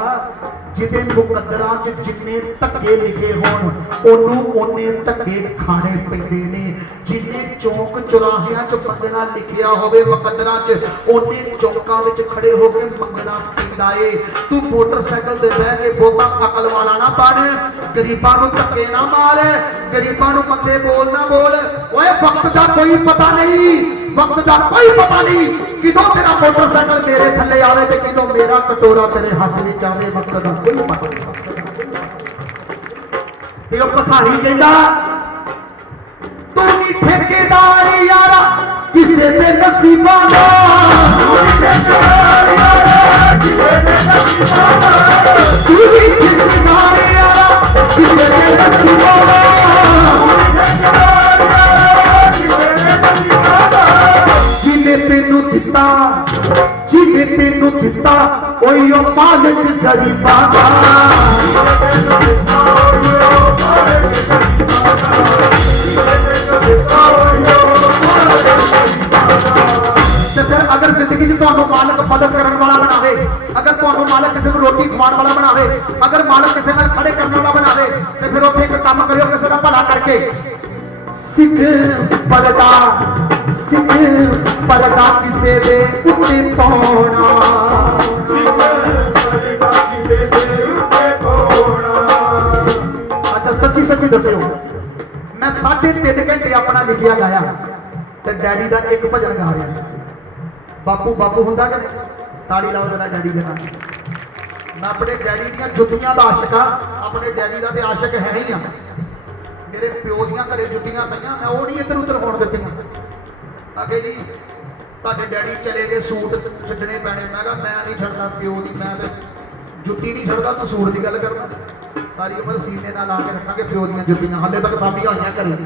जिहदे मुकद्दरां च जिन्ने धक्के लिखे होण ओनू ओने धक्के खाने पैंदे ने। जिन्ने चौक चौराहियां च मंगना लिखिया होवे मुकद्दरां च ओने चौकां विच खड़े होके मंगना पैंदा है। तू मोटरसाइकिल ते बह के बहुता अकल वाला ना बन, गरीबां नू धक्के ना मार, गरीबां नू मंदे बोल ना बोल। ओए वक्त दा कोई पता नहीं, वक्त दा कोई पता नहीं, किदों तेरा मोटरसाइकिल मेरे थल्ले आवे ते किदों मेरा कटोरा तेरे हाथ विच आवे, वक्त दा कोई पता नहीं। ते ओ भखारी कहंदा तू नी ठेकेदार यारा किसे दे नसीबां दा, तू नी ठेकेदार यारा किसे दे नसीबां दा, तू नी ठेकेदार यारा किसे दे नसीबां दा, तू नी ठेकेदार यारा किसे दे नसीबां दा। जिने तेनू दिता, जिने तेनू दिता ओही ओ मालिक गरीबां दा, अगर जिंदगी च तुहानू मालिक मदद करने वाला बनावे, अगर तुहानू मालिक किसी को रोटी खवाने वाला बनावे, अगर मालिक किसी नाल खड़े करने वाला बनावे, तो फिर उत्थे एक काम करियो किसी दा भला करके। सिख परदा, सिख परदा किसे दे उत्ते पाउणा, अच्छा सच्ची सच्ची दस्यो मैं 3.5 घंटे अपना लिखिया गाया ते डैडी दा एक भजन गा रहा। बापू बापू हुंदा कि ताड़ी लाओ जरा डैडी दे नाल। मैं अपने डैडी दियां जुत्तियां दा आशिक हां, अपने डैडी दा ते आशिक है ही हां। मेरे प्यो दियां घरे जुत्तियां पईयां, मैं वो नहीं इधर उधर होण दित्तियां। अगे जी तुहाडे डैडी चले गए, सूट छड्डने पैणे। मैं कहा मैं नहीं छड्डदा प्यो दी, मैं ते जुत्ती नहीं छड्डदा, तू सूट दी गल करदा। सारी उम्र सीने नाल ला के रखांगे प्यो दियां जुत्तियां, हाले तक साबियां होईयां घरे,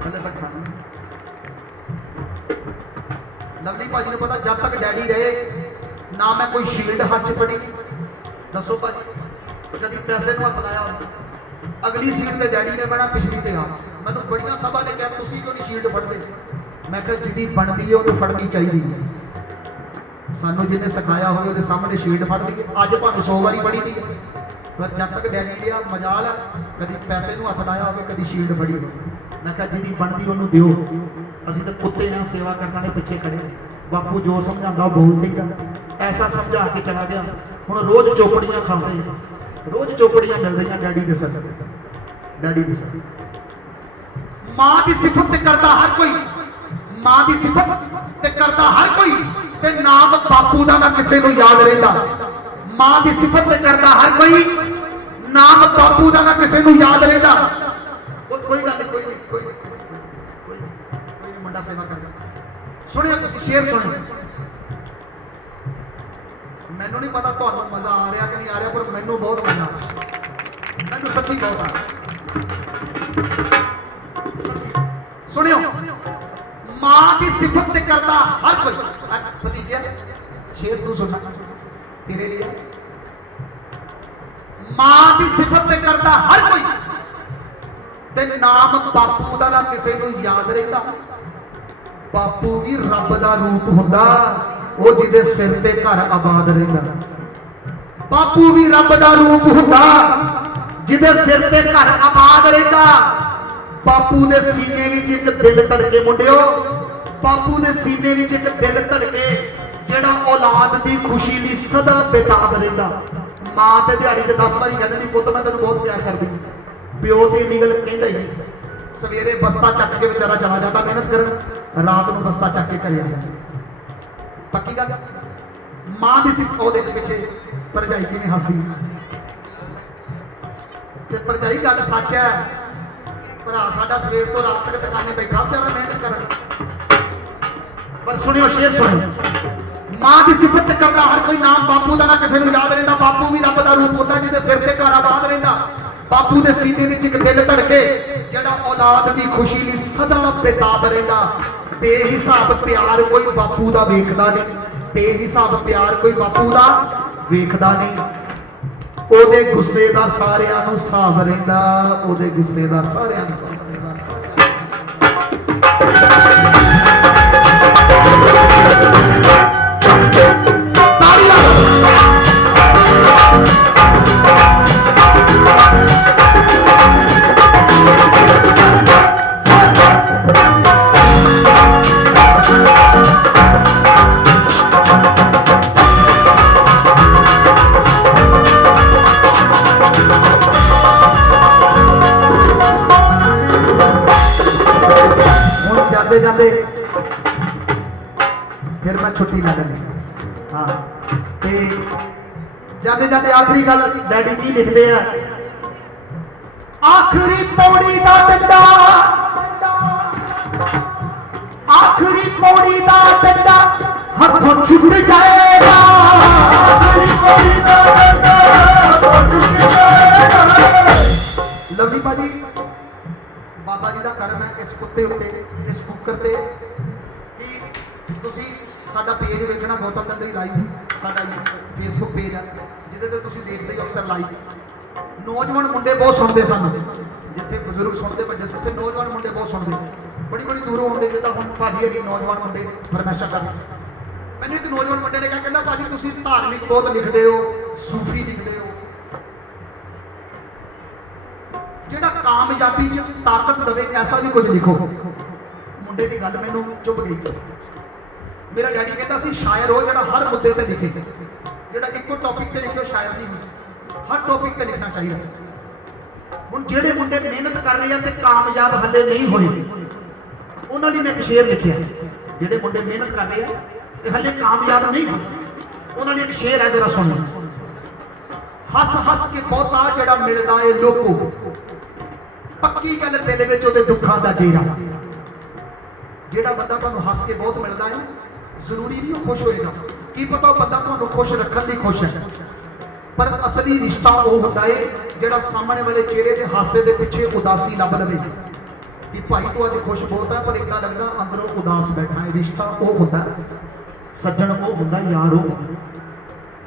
हाले तक साबियां। लवली भाजी ने पता जब तक डैडी रहे ना मैं कोई शील्ड हाथ च फड़ी, दसो भाजी कभी पैसे को हथ लाया होना। अगली सीट ते डैडी ने बहना, पिछली ते आ। मैनू बड़ियां सभा ने कहा तुसीं क्यों नहीं शील्ड फड़दे। मैं कहा जिहदी बनदी है उहनूं फड़नी चाहिए, सानू जिन्हें सिखाया होवे उहदे सामने शील्ड फड़ लईए। अज भावें 100 वारी फड़ी दी, पर जब तक डैडी लिया मजाल है, कभी पैसे को हथ लाया होवे, कभी शील्ड फड़ी होवे। मैं कहा जिहदी बनदी उहनूं दिओ, असीं तो कुत्ते हैं सेवा करने वाले पिछे खड़े। बापू जो समझाता बोल देगा, ऐसा समझा के चला गया। हुण रोज चौपड़ियां खा रहे, रोज चौपड़ियां मिल रही डैडी के सर, डैडी के सर। मां की सिफत ते करता हर कोई, मां की सिफत ते करता हर कोई, ते नाम बापू का ना किसी को याद रहता। मां की सिफत ते करता हर कोई, नाम बापू का ना किसी को याद रहता। कोई गल नहीं, कोई नहीं, कोई नहीं, कोई नहीं, मुंडा सेवा कर। सुनियो तुसीं शेर सुनियो, मैनू नहीं पता तुहानू मजा आ रहा कि नहीं आ रहा, पर मैनू बहुत मजा आ रहा, मैनू सच्ची बहुत आ रहा। सुनियो, मां की सिफत ते करता हर कोई। भतीजे शेर तू सुना तेरे लिए। मां की सिफत ते करता हर कोई, ते नाम बापू का ना किसी को याद रहता। बापू भी रब का रूप हुंदा, वो जिहदे सिर ते घर आबाद रहिंदा। बापू भी रब का रूप हुंदा, जिहदे सिर ते घर आबाद रहिंदा। बापू दे सीने विच एक दिल धड़के मुंडियो, बापू दे सीने विच एक दिल धड़के, जिहड़ा औलाद दी खुशी लई सदा बेताब रहिंदा। मां ते दिहाड़ी च 10 वारी कह दिंदी पुੱਤ मैं तैनूं बहुत प्यार करदी। प्यो ते इन्नी गल कहंदा ही, सवेरे बस्ता चक के बेचारा चला जाता मेहनत करन, रात को बस्ता चक के घर आ जाता। पक्की गल। मां की सिर्फ वो देख पिछे भरजाई किवें हसदी, ते भरजाई गल सच है। भरा साडा सवेर तो रात तक दुकाने बैठा बेचारा मेहनत करन। पर सुनियो शेर सुनियो, मां की सिफत करता हर कोई, नाम बापू का ना किसी को याद रहता। बापू भी रब का रूप होता, जिहदे सिर ते घर आबाद रहता। बापू के सीने में एक दिल धड़के, जिहड़ा औलाद की खुशी लई सदा बेताब रहता। बेहिसाब प्यार कोई बापू का वेखदा नहीं, बेहिसाब प्यार कोई बापू का ਵੇਖਦਾ ਨਹੀਂ, ਉਹਦੇ ਗੁੱਸੇ ਦਾ ਸਾਰਿਆਂ ਨੂੰ ਹਿਸਾਬ ਰਹਿੰਦਾ, ਉਹਦੇ ਗੁੱਸੇ ਦਾ ਸਾਰਿਆਂ ਨੂੰ ਹਿਸਾਬ ਰਹਿੰਦਾ। जाते फिर मैं छुट्टी लै लैनी। हाँ जाते जाते आखिरी गल डैडी की लिखते हैं, आखिरी पौड़ी का डंडा, आखिरी पौड़ी का डंडा हथों छुट जाएगा, लवली भाजी बाबा जी का करम है इस कुत्ते उत्ते, इस कुकर ते कि तुसी साडा पेज वेखना गौतम नंदरी लाइव, साडा फेसबुक पेज है जिहदे ते तुसी देखदे हो अक्सर लाइव। नौजवान मुंडे बहुत सुनते सन, जिथे बजुर्ग सुनते बड़े सुनते, नौजवान मुंडे बहुत सुनते, बड़ी बड़ी दूरों आते, जिदा हुण भाजी है नौजवान मुंडे फरमाइशां कर। मैंने एक नौजवान मुंडे ने कहा, कहना भाजी तुसी धार्मिक बहुत लिखते हो, सूफी लिखते हो, ਜਿਹੜਾ ਕਾਮਯਾਬੀ ਚ ਤਾਕਤ ਦੇਵੇ ਐਸਾ ਵੀ ਕੁਝ ਲਿਖੋ। ਮੁੰਡੇ ਦੀ ਗੱਲ ਮੈਨੂੰ ਚੁੱਭ ਗਈ। ਮੇਰਾ ਡੈਡੀ ਕਹਿੰਦਾ ਸੀ ਸ਼ਾਇਰ ਹੋ ਜਿਹੜਾ ਹਰ ਮੁੱਦੇ ਤੇ ਲਿਖੇ, ਜਿਹੜਾ ਇੱਕੋ ਟੌਪਿਕ ਤੇ ਲਿਖੋ ਸ਼ਾਇਰ ਨਹੀਂ ਹੁੰਦਾ, ਹਰ ਟੌਪਿਕ ਤੇ ਲਿਖਣਾ ਚਾਹੀਦਾ। ਹੁਣ ਜਿਹੜੇ ਮੁੰਡੇ ਮਿਹਨਤ ਕਰ ਰਹੇ ਆ ਤੇ ਕਾਮਯਾਬ ਹੱਲੇ ਨਹੀਂ ਹੋਏ, ਉਹਨਾਂ ਲਈ ਮੈਂ ਇੱਕ ਸ਼ੇਰ ਲਿਖਿਆ। ਜਿਹੜੇ ਮੁੰਡੇ ਮਿਹਨਤ ਕਰ ਰਹੇ ਆ ਤੇ ਹੱਲੇ ਕਾਮਯਾਬ ਨਹੀਂ ਹੋਏ, ਉਹਨਾਂ ਲਈ ਇੱਕ ਸ਼ੇਰ ਹੈ, ਜਰਾ ਸੁਣੋ। ਹੱਸ ਹੱਸ ਕੇ ਬਹੁਤਾ ਜਿਹੜਾ ਮਿਲਦਾ ਏ ਲੋਕੋ, ਪੱਕੀ ਗੱਲ ਦਿਲ ਵਿੱਚ ਉਹਦੇ ਦੁੱਖਾਂ ਦਾ ਡੇਰਾ। ਜਿਹੜਾ ਬੰਦਾ ਤੁਹਾਨੂੰ ਹੱਸ ਕੇ ਬਹੁਤ ਮਿਲਦਾ ਹੈ, ਜ਼ਰੂਰੀ ਨਹੀਂ ਉਹ ਖੁਸ਼ ਹੋਏਗਾ, ਕੀ ਪਤਾ ਉਹ ਬੰਦਾ ਤੁਹਾਨੂੰ ਖੁਸ਼ ਰੱਖਣ ਲਈ ਖੁਸ਼ ਹੈ, ਪਰ ਅਸਲੀ ਰਿਸ਼ਤਾ ਉਹ ਹੁੰਦਾ ਹੈ ਜਿਹੜਾ ਸਾਹਮਣੇ ਵਾਲੇ ਚਿਹਰੇ ਦੇ ਹਾਸੇ ਦੇ ਪਿੱਛੇ ਉਦਾਸੀ ਲੱਭ ਲਵੇ ਕਿ ਭਾਈ ਤੂੰ ਅੱਜ ਖੁਸ਼ ਬਹੁਤ ਹੈ ਪਰ ਇਦਾਂ ਲੱਗਦਾ ਅੰਦਰੋਂ ਉਦਾਸ ਬੈਠਾ ਹੈ। ਰਿਸ਼ਤਾ ਉਹ ਹੁੰਦਾ, ਸੱਜਣ ਉਹ ਹੁੰਦਾ, ਯਾਰ ਉਹ।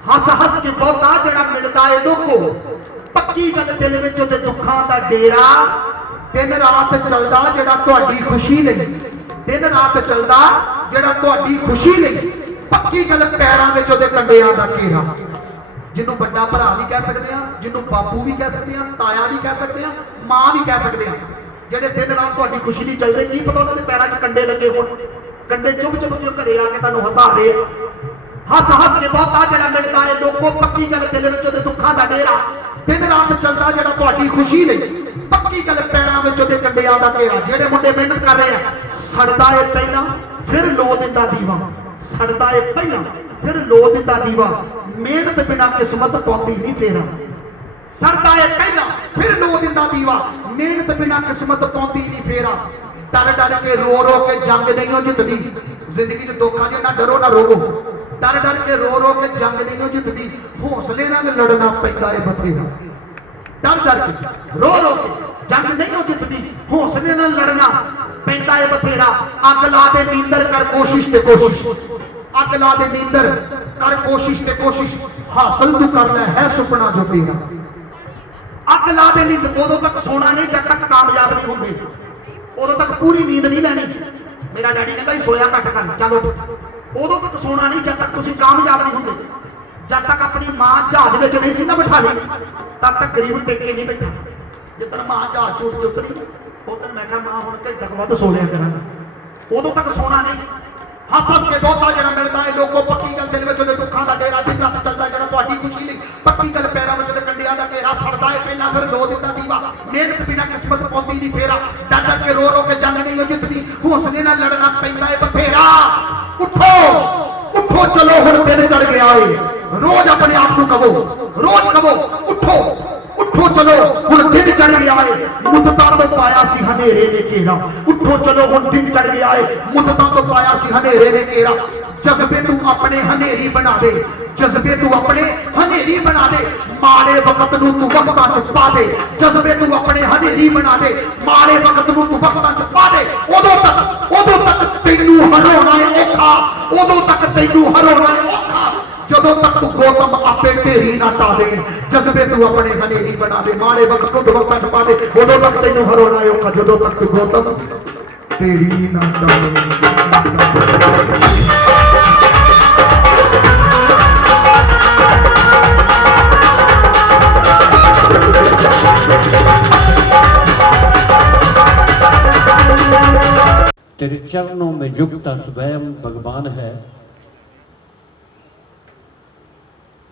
ਹੱਸ ਹੱਸ ਕੇ ਬਹੁਤਾ ਜਿਹੜਾ ਮਿਲਦਾ ਏ ਲੋਕੋ, ਪੱਕੀ ਗੱਲ ਦਿਲ ਵਿੱਚ ਉਹਦੇ ਦੁੱਖਾਂ ਦਾ ਡੇਰਾ। ਦਿਨ ਰਾਤ ਚੱਲਦਾ ਜਿਹੜਾ ਤੁਹਾਡੀ ਖੁਸ਼ੀ ਲਈ, ਦਿਨ ਰਾਤ ਚੱਲਦਾ ਜਿਹੜਾ ਤੁਹਾਡੀ ਖੁਸ਼ੀ ਲਈ, ਪੱਕੀ ਗੱਲ ਪੈਰਾਂ ਵਿੱਚ ਉਹਦੇ ਕੰਡਿਆਂ ਦਾ ਘੇਰਾ। ਜਿਹਨੂੰ ਵੱਡਾ ਭਰਾ ਵੀ ਕਹਿ ਸਕਦੇ ਆ, ਜਿਹਨੂੰ ਬਾਪੂ ਵੀ ਕਹਿ ਸਕਦੇ ਆ, ਤਾਇਆ ਵੀ ਕਹਿ ਸਕਦੇ ਆ, ਮਾਂ ਵੀ ਕਹਿ ਸਕਦੇ ਆ, ਜਿਹੜੇ ਦਿਨ ਰਾਤ ਤੁਹਾਡੀ ਖੁਸ਼ੀ ਲਈ ਚੱਲਦੇ, ਕੀ ਪਤਾ ਉਹਨਾਂ ਦੇ ਪੈਰਾਂ 'ਚ ਕੰਡੇ ਲੱਗੇ ਹੋਣ, ਕੰਡੇ ਚੁੱਭ ਚੁੱਭ ਕੇ ਘਰੇ ਆ ਕੇ ਤੁਹਾਨੂੰ ਹਸਾ ਰਹੇ ਆ। ਹੱਸ ਹੱਸ ਕੇ ਬਹੁਤਾ ਜਿਹੜਾ ਮਿਲਦਾ ਏ ਲੋਕੋ, ਪੱਕੀ ਗੱਲ ਦਿਲ ਵਿੱਚ ਉਹਦੇ ਦੁੱਖਾਂ ਦਾ ਡੇਰਾ। ਦਿਨ ਰਾਤ ਚੱਲਦਾ ਜਿਹੜਾ ਤੁਹਾਡੀ ਖੁਸ਼ੀ ਲਈ, ਪੱਕੀ ਗੱਲ ਪੈਰਾਂ ਵਿੱਚ ਉਹਦੇ ਕੰਡਿਆਂ ਦਾ ਘੇਰਾ। ਜਿਹੜੇ ਮੁੰਡੇ ਮਿਹਨਤ ਕਰ ਰਹੇ ਆ, ਸੜਦਾ ਏ ਪਹਿਲਾਂ ਫਿਰ ਲੋ ਦਿੰਦਾ ਦੀਵਾ, ਸੜਦਾ ਏ ਪਹਿਲਾਂ ਫਿਰ ਲੋ ਦਿੰਦਾ ਦੀਵਾ, ਮਿਹਨਤ ਬਿਨਾਂ ਕਿਸਮਤ ਪਾਉਂਦੀ ਨਹੀਂ ਫੇਰਾ। ਸੜਦਾ ਏ ਪਹਿਲਾਂ ਫਿਰ ਲੋ ਦਿੰਦਾ ਦੀਵਾ, ਮਿਹਨਤ ਬਿਨਾਂ ਕਿਸਮਤ ਪਾਉਂਦੀ ਨਹੀਂ ਫੇਰਾ। ਡਰ ਡਰ ਕੇ ਰੋ ਰੋ ਕੇ ਜੰਗ ਨਹੀਂ ਹੋ ਜਿੱਤਦੀ, ਜ਼ਿੰਦਗੀ 'ਚ ਦੁੱਖਾਂ 'ਚ ਨਾ ਡਰੋ ਨਾ ਰੋਵੋ। ਡਰ ਡਰ ਕੇ ਰੋ ਕੇ ਜੰਗ ਨਹੀਂ ਹੋ ਜਿੱਤਦੀ, ਹੌਸਲੇ ਨਾਲ ਲੜਨਾ ਪੈਂਦਾ ਏ ਬਥੇਰਾ। ਡਰ ਡਰ ਕੇ ਰੋ ਕੇ ਜੰਗ ਨਹੀਂ ਹੋ ਜਿੱਤਦੀ, ਹੌਸਲੇ ਨਾਲ ਲੜਨਾ ਪੈਂਦਾ ਏ ਬਥੇਰਾ। ਅੱਗ ਲਾ ਦੇ ਨੀਂਦਰ ਕਰ ਕੋਸ਼ਿਸ਼ ਤੇ ਕੋਸ਼ਿਸ਼, ਅੱਗ ਲਾ ਦੇ ਨੀਂਦਰ ਕਰ ਕੋਸ਼ਿਸ਼ ਤੇ ਕੋਸ਼ਿਸ਼, ਹਾਸਲ ਤੂੰ ਕਰ ਲੈ ਹੈ ਸੁਪਨਾ ਜੋ ਤੇਰਾ। ਅੱਗ ਲਾ ਦੇ ਨੀਂਦ, ਉਦੋਂ ਤੱਕ ਸੋਣਾ ਨਹੀਂ ਜਦ ਤੱਕ ਕਾਮਯਾਬ ਨਹੀਂ ਹੁੰਦੇ, ਉਦੋਂ ਤੱਕ ਪੂਰੀ ਨੀਂਦ ਨਹੀਂ ਲੈਣੀ। ਮੇਰਾ ਡੈਡੀ ਕਹਿੰਦਾ ਸੋਇਆ ਘੱਟ ਕਰ, ਚਲੋ ਉਦੋਂ ਤੱਕ ਸੋਣਾ ਨਹੀਂ ਜਦ ਤੱਕ ਤੁਸੀਂ ਕਾਮਯਾਬ ਨਹੀਂ ਹੁੰਦੇ। ਜਦ ਤੱਕ ਆਪਣੀ ਮਾਂ ਜਹਾਜ਼ ਵਿੱਚ ਨਹੀਂ ਸੀ ਨਾ ਬਿਠਾ ਲਈ, ਤਦ ਤੱਕ ਗਰੀਬ ਟੇਕੇ ਨਹੀਂ ਬੈਠਾ। ਜਿੱਦਣ ਮਾਂ ਜਹਾਜ਼ ਚੋਂ ਉਤਰੀ, ਉਦੋਂ ਮੈਂ ਕਿਹਾ ਮਾਂ ਹੁਣ ਘੰਟਾ ਵੱਧ ਸੋ ਲਿਆ ਕਰਾਂਗਾ, ਉਦੋਂ ਤੱਕ ਸੋਣਾ ਨਹੀਂ। ਹੱਸ ਹੱਸ ਕੇ ਬਹੁਤਾ ਜਿਹੜਾ ਮਿਲਦਾ ਹੈ ਲੋਕੋ, ਪੱਕੀ ਗੱਲ ਦਿਲ ਵਿੱਚ ਉਹਦੇ ਦੁੱਖਾਂ ਦਾ ਡੇਰਾ। ਦਿਨ ਰਾਤ ਚੱਲਦਾ ਜਿਹੜਾ ਤੁਹਾਡੀ ਖੁਸ਼ੀ ਲਈ, ਪੱਕੀ ਗੱਲ ਪੈਰਾਂ ਵਿੱਚ ਉਹਦੇ ਕੰਡਿਆਂ ਦਾ ਘੇਰਾ। ਸੜਦਾ ਹੈ ਪਹਿਲਾਂ ਫਿਰ ਲੋ ਦਿੰਦਾ ਦੀਵਾ, ਮਿਹਨਤ ਬਿਨਾਂ ਕਿਸਮਤ ਪਾਉਂਦੀ ਨਹੀਂ ਫੇਰਾ। ਡਰ ਡਰ ਕੇ ਰੋ ਕੇ ਜੰਗ ਨਹੀਂ ਜਿੱਤਦੀ, ਹੌਸਲੇ ਨਾਲ ਲੜਨਾ ਪੈਂਦਾ ਹੈ ਬਥੇਰਾ। ਉੱਠੋ ਉੱਠੋ ਚਲੋ ਹੁਣ ਦਿਨ ਚੜ ਗਿਆ ਏ, ਰੋਜ਼ ਆਪਣੇ ਆਪ ਨੂੰ ਕਹੋ, ਰੋਜ਼ ਕਹੋ ਉੱਠੋ ਉੱਠੋ ਚਲੋ ਹੁਣ ਦਿਨ ਚੜ ਗਿਆ ਏ, ਮੁੱਦਤਾਂ ਤੋਂ ਪਾਇਆ ਸੀ ਹਨੇਰੇ ਨੇ ਘੇਰਾ। ਉੱਠੋ ਚਲੋ ਹੁਣ ਦਿਨ ਚੜ ਗਿਆ ਏ, ਮੁੱਦਤਾਂ ਤੋਂ ਪਾਇਆ ਸੀ ਹਨੇਰੇ ਨੇ ਘੇਰਾ। ਜਜ਼ਬੇ ਤੂੰ ਆਪਣੇ ਹਨੇਰੀ ਬਣਾ ਦੇ, ਜਜ਼ਬੇ ਤੂੰ ਆਪਣੇ ਹਨੇਰੀ ਬਣਾ ਦੇ, ਮਾੜੇ ਵਕਤ ਨੂੰ ਤੂੰ ਵਕਤਾਂ ਚ ਪਾ ਦੇ। ਜਜ਼ਬੇ ਤੂੰ ਆਪਣੇ ਹਨੇਰੀ ਬਣਾ ਦੇ, ਮਾੜੇ ਵਕਤ ਨੂੰ ਤੂੰ ਵਕਤਾਂ ਚ ਪਾ ਦੇ। ਉਦੋਂ ਤੱਕ ਤੈਨੂੰ ਹਰਾਉਣਾ ਏ ਔਖਾ, ਉਦੋਂ ਤੱਕ ਤੈਨੂੰ ਹਰਾਉਣਾ ਏ ਔਖਾ। जदों तक तू गौतम आपे ढेरी ना टावे, जज्बे तू अपने हनेरी बना दे, माड़े वक्त कुंड वक्त छपा दे, उदों तक तेनू हरोना औखा जदों तक तू गौतम ढेरी ना टावे। तेरे चरणों में युक्त स्वयं भगवान है।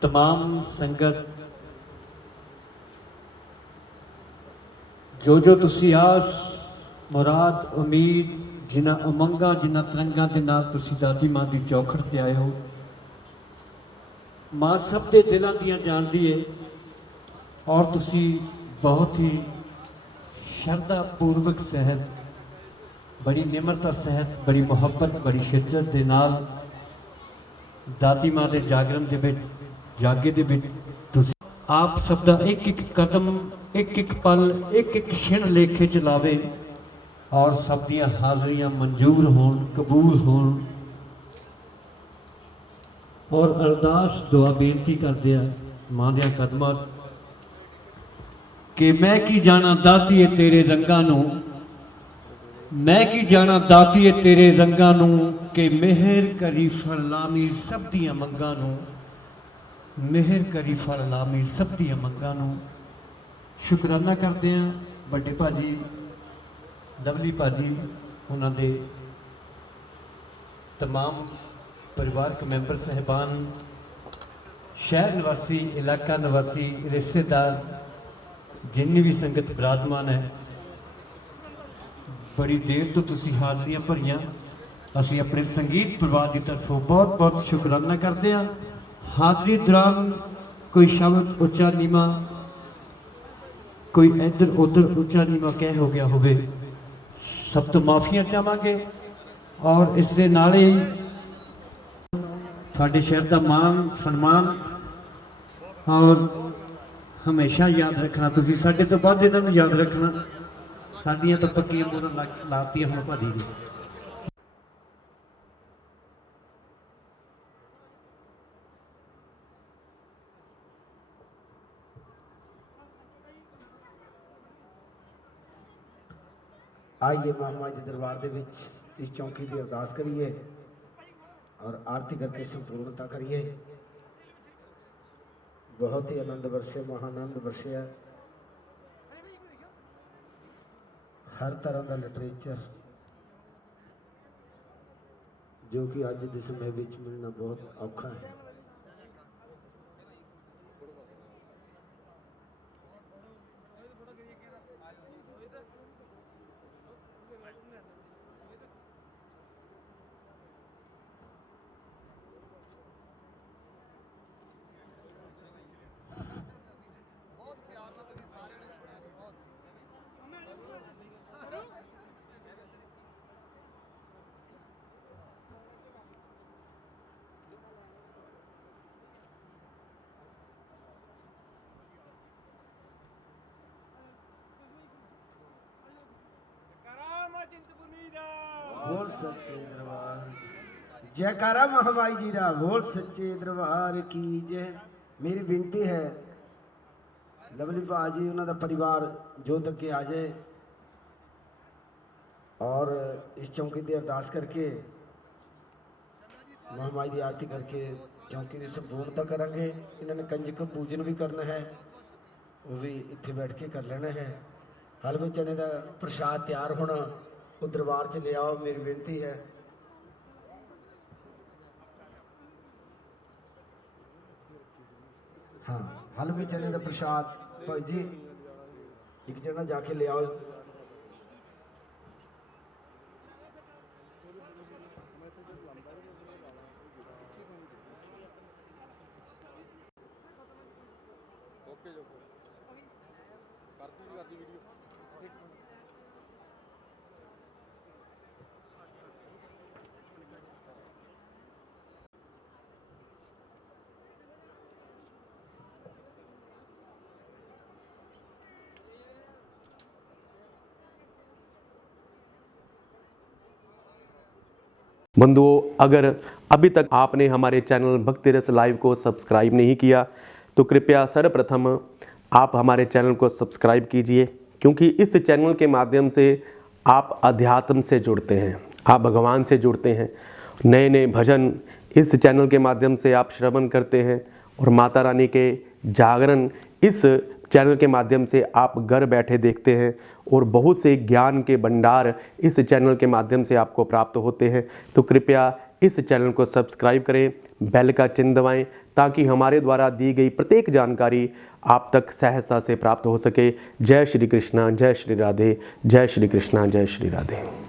तमाम संगत जो तुसी आस मुराद उम्मीद जिन्हां उमंगां जिन्हां तरंगां दे नाल तुसी दादी मां दी चौखट ते आए हो, मां सब दे दिलां दियां जानदी है और तुसी बहुत ही शरधा पूर्वक सहत, बड़ी निमरता सहित, बड़ी मुहब्बत, बड़ी शिद्दत दे नाल दादी मां दे जागरण दे विच जागे दे विच तुसी आप सब दा एक एक कदम, एक एक पल, एक एक क्षण लेखे च लावे और सब दियां हाज़रियां मंजूर होण, कबूल होण और अरदास दुआ बेनती करदे आ मां दे कदमां कि मैं की जाना दातीए तेरे रंगां नूं, मैं की जाना दातीए तेरे रंगां नूं कि मेहर करी फल लामी सब दियां मंगां नूं, मेहर करी फल लामी सब दियां मंगां नूं। शुकराना करते हैं बड़े भाजी लवली भाजी, उन्होंने तमाम परिवारक मैंबर साहिबान, शहर निवासी, इलाका निवासी, रिश्तेदार, जिन्नी भी संगत विराजमान है, बड़ी देर तो तुसी हाज़रियां भरियां। असीं अपने संगीत परिवार की तरफों बहुत बहुत शुकराना करते हैं। हाज़री दौरान कोई शब्द उच्चा नीवा, कोई इधर उधर उच्चा नीवा कह हो गया होवे, सब तो माफिया चाहांगे और इस दे नाल ही साडे शहर का मान सन्मान और हमेशा याद रखना, तुसी साडे तो बाद इन्हां नूं याद रखना, साडियां तो पक्कियां मोहरां लातियां हुण भाजी दी। आइए महामाई के दरबार के इस चौकी की अरदास करिए और आरती करके संपूर्णता करिए। बहुत ही आनंद बरसे, महानंद बरसे, हर तरह का लिटरेचर जो कि अज के समय में मिलना बहुत औखा है। बोल सच्चे दरबार, जयकारा महामाई जी का, बोल सच्चे दरबार की जय। मेरी विनती है लवली भाजी उन्होंने परिवार जो तक के आ जाए और इस चौकी की अरदास करके महामाई की आरती करके चौकी की संपूर्णता करांगे। इन्होंने कंजक पूजन भी करना है, वो भी इत्थे बैठ के कर लेना है। हलवे चने का प्रसाद तैयार होना, वो दरबार च ले आओ, मेरी बेनती है। हाँ, हलवे चने का प्रसाद भाई जी एक जना जाके ले आओ। बंधुओं, अगर अभी तक आपने हमारे चैनल भक्ति रस लाइव को सब्सक्राइब नहीं किया तो कृपया सर्वप्रथम आप हमारे चैनल को सब्सक्राइब कीजिए, क्योंकि इस चैनल के माध्यम से आप अध्यात्म से जुड़ते हैं, आप भगवान से जुड़ते हैं। नए नए भजन इस चैनल के माध्यम से आप श्रवण करते हैं और माता रानी के जागरण इस चैनल के माध्यम से आप घर बैठे देखते हैं और बहुत से ज्ञान के भंडार इस चैनल के माध्यम से आपको प्राप्त होते हैं। तो कृपया इस चैनल को सब्सक्राइब करें, बेल का चिन्ह दबाएं, ताकि हमारे द्वारा दी गई प्रत्येक जानकारी आप तक सहजता से प्राप्त हो सके। जय श्री कृष्णा, जय श्री राधे, जय श्री कृष्णा, जय श्री राधे।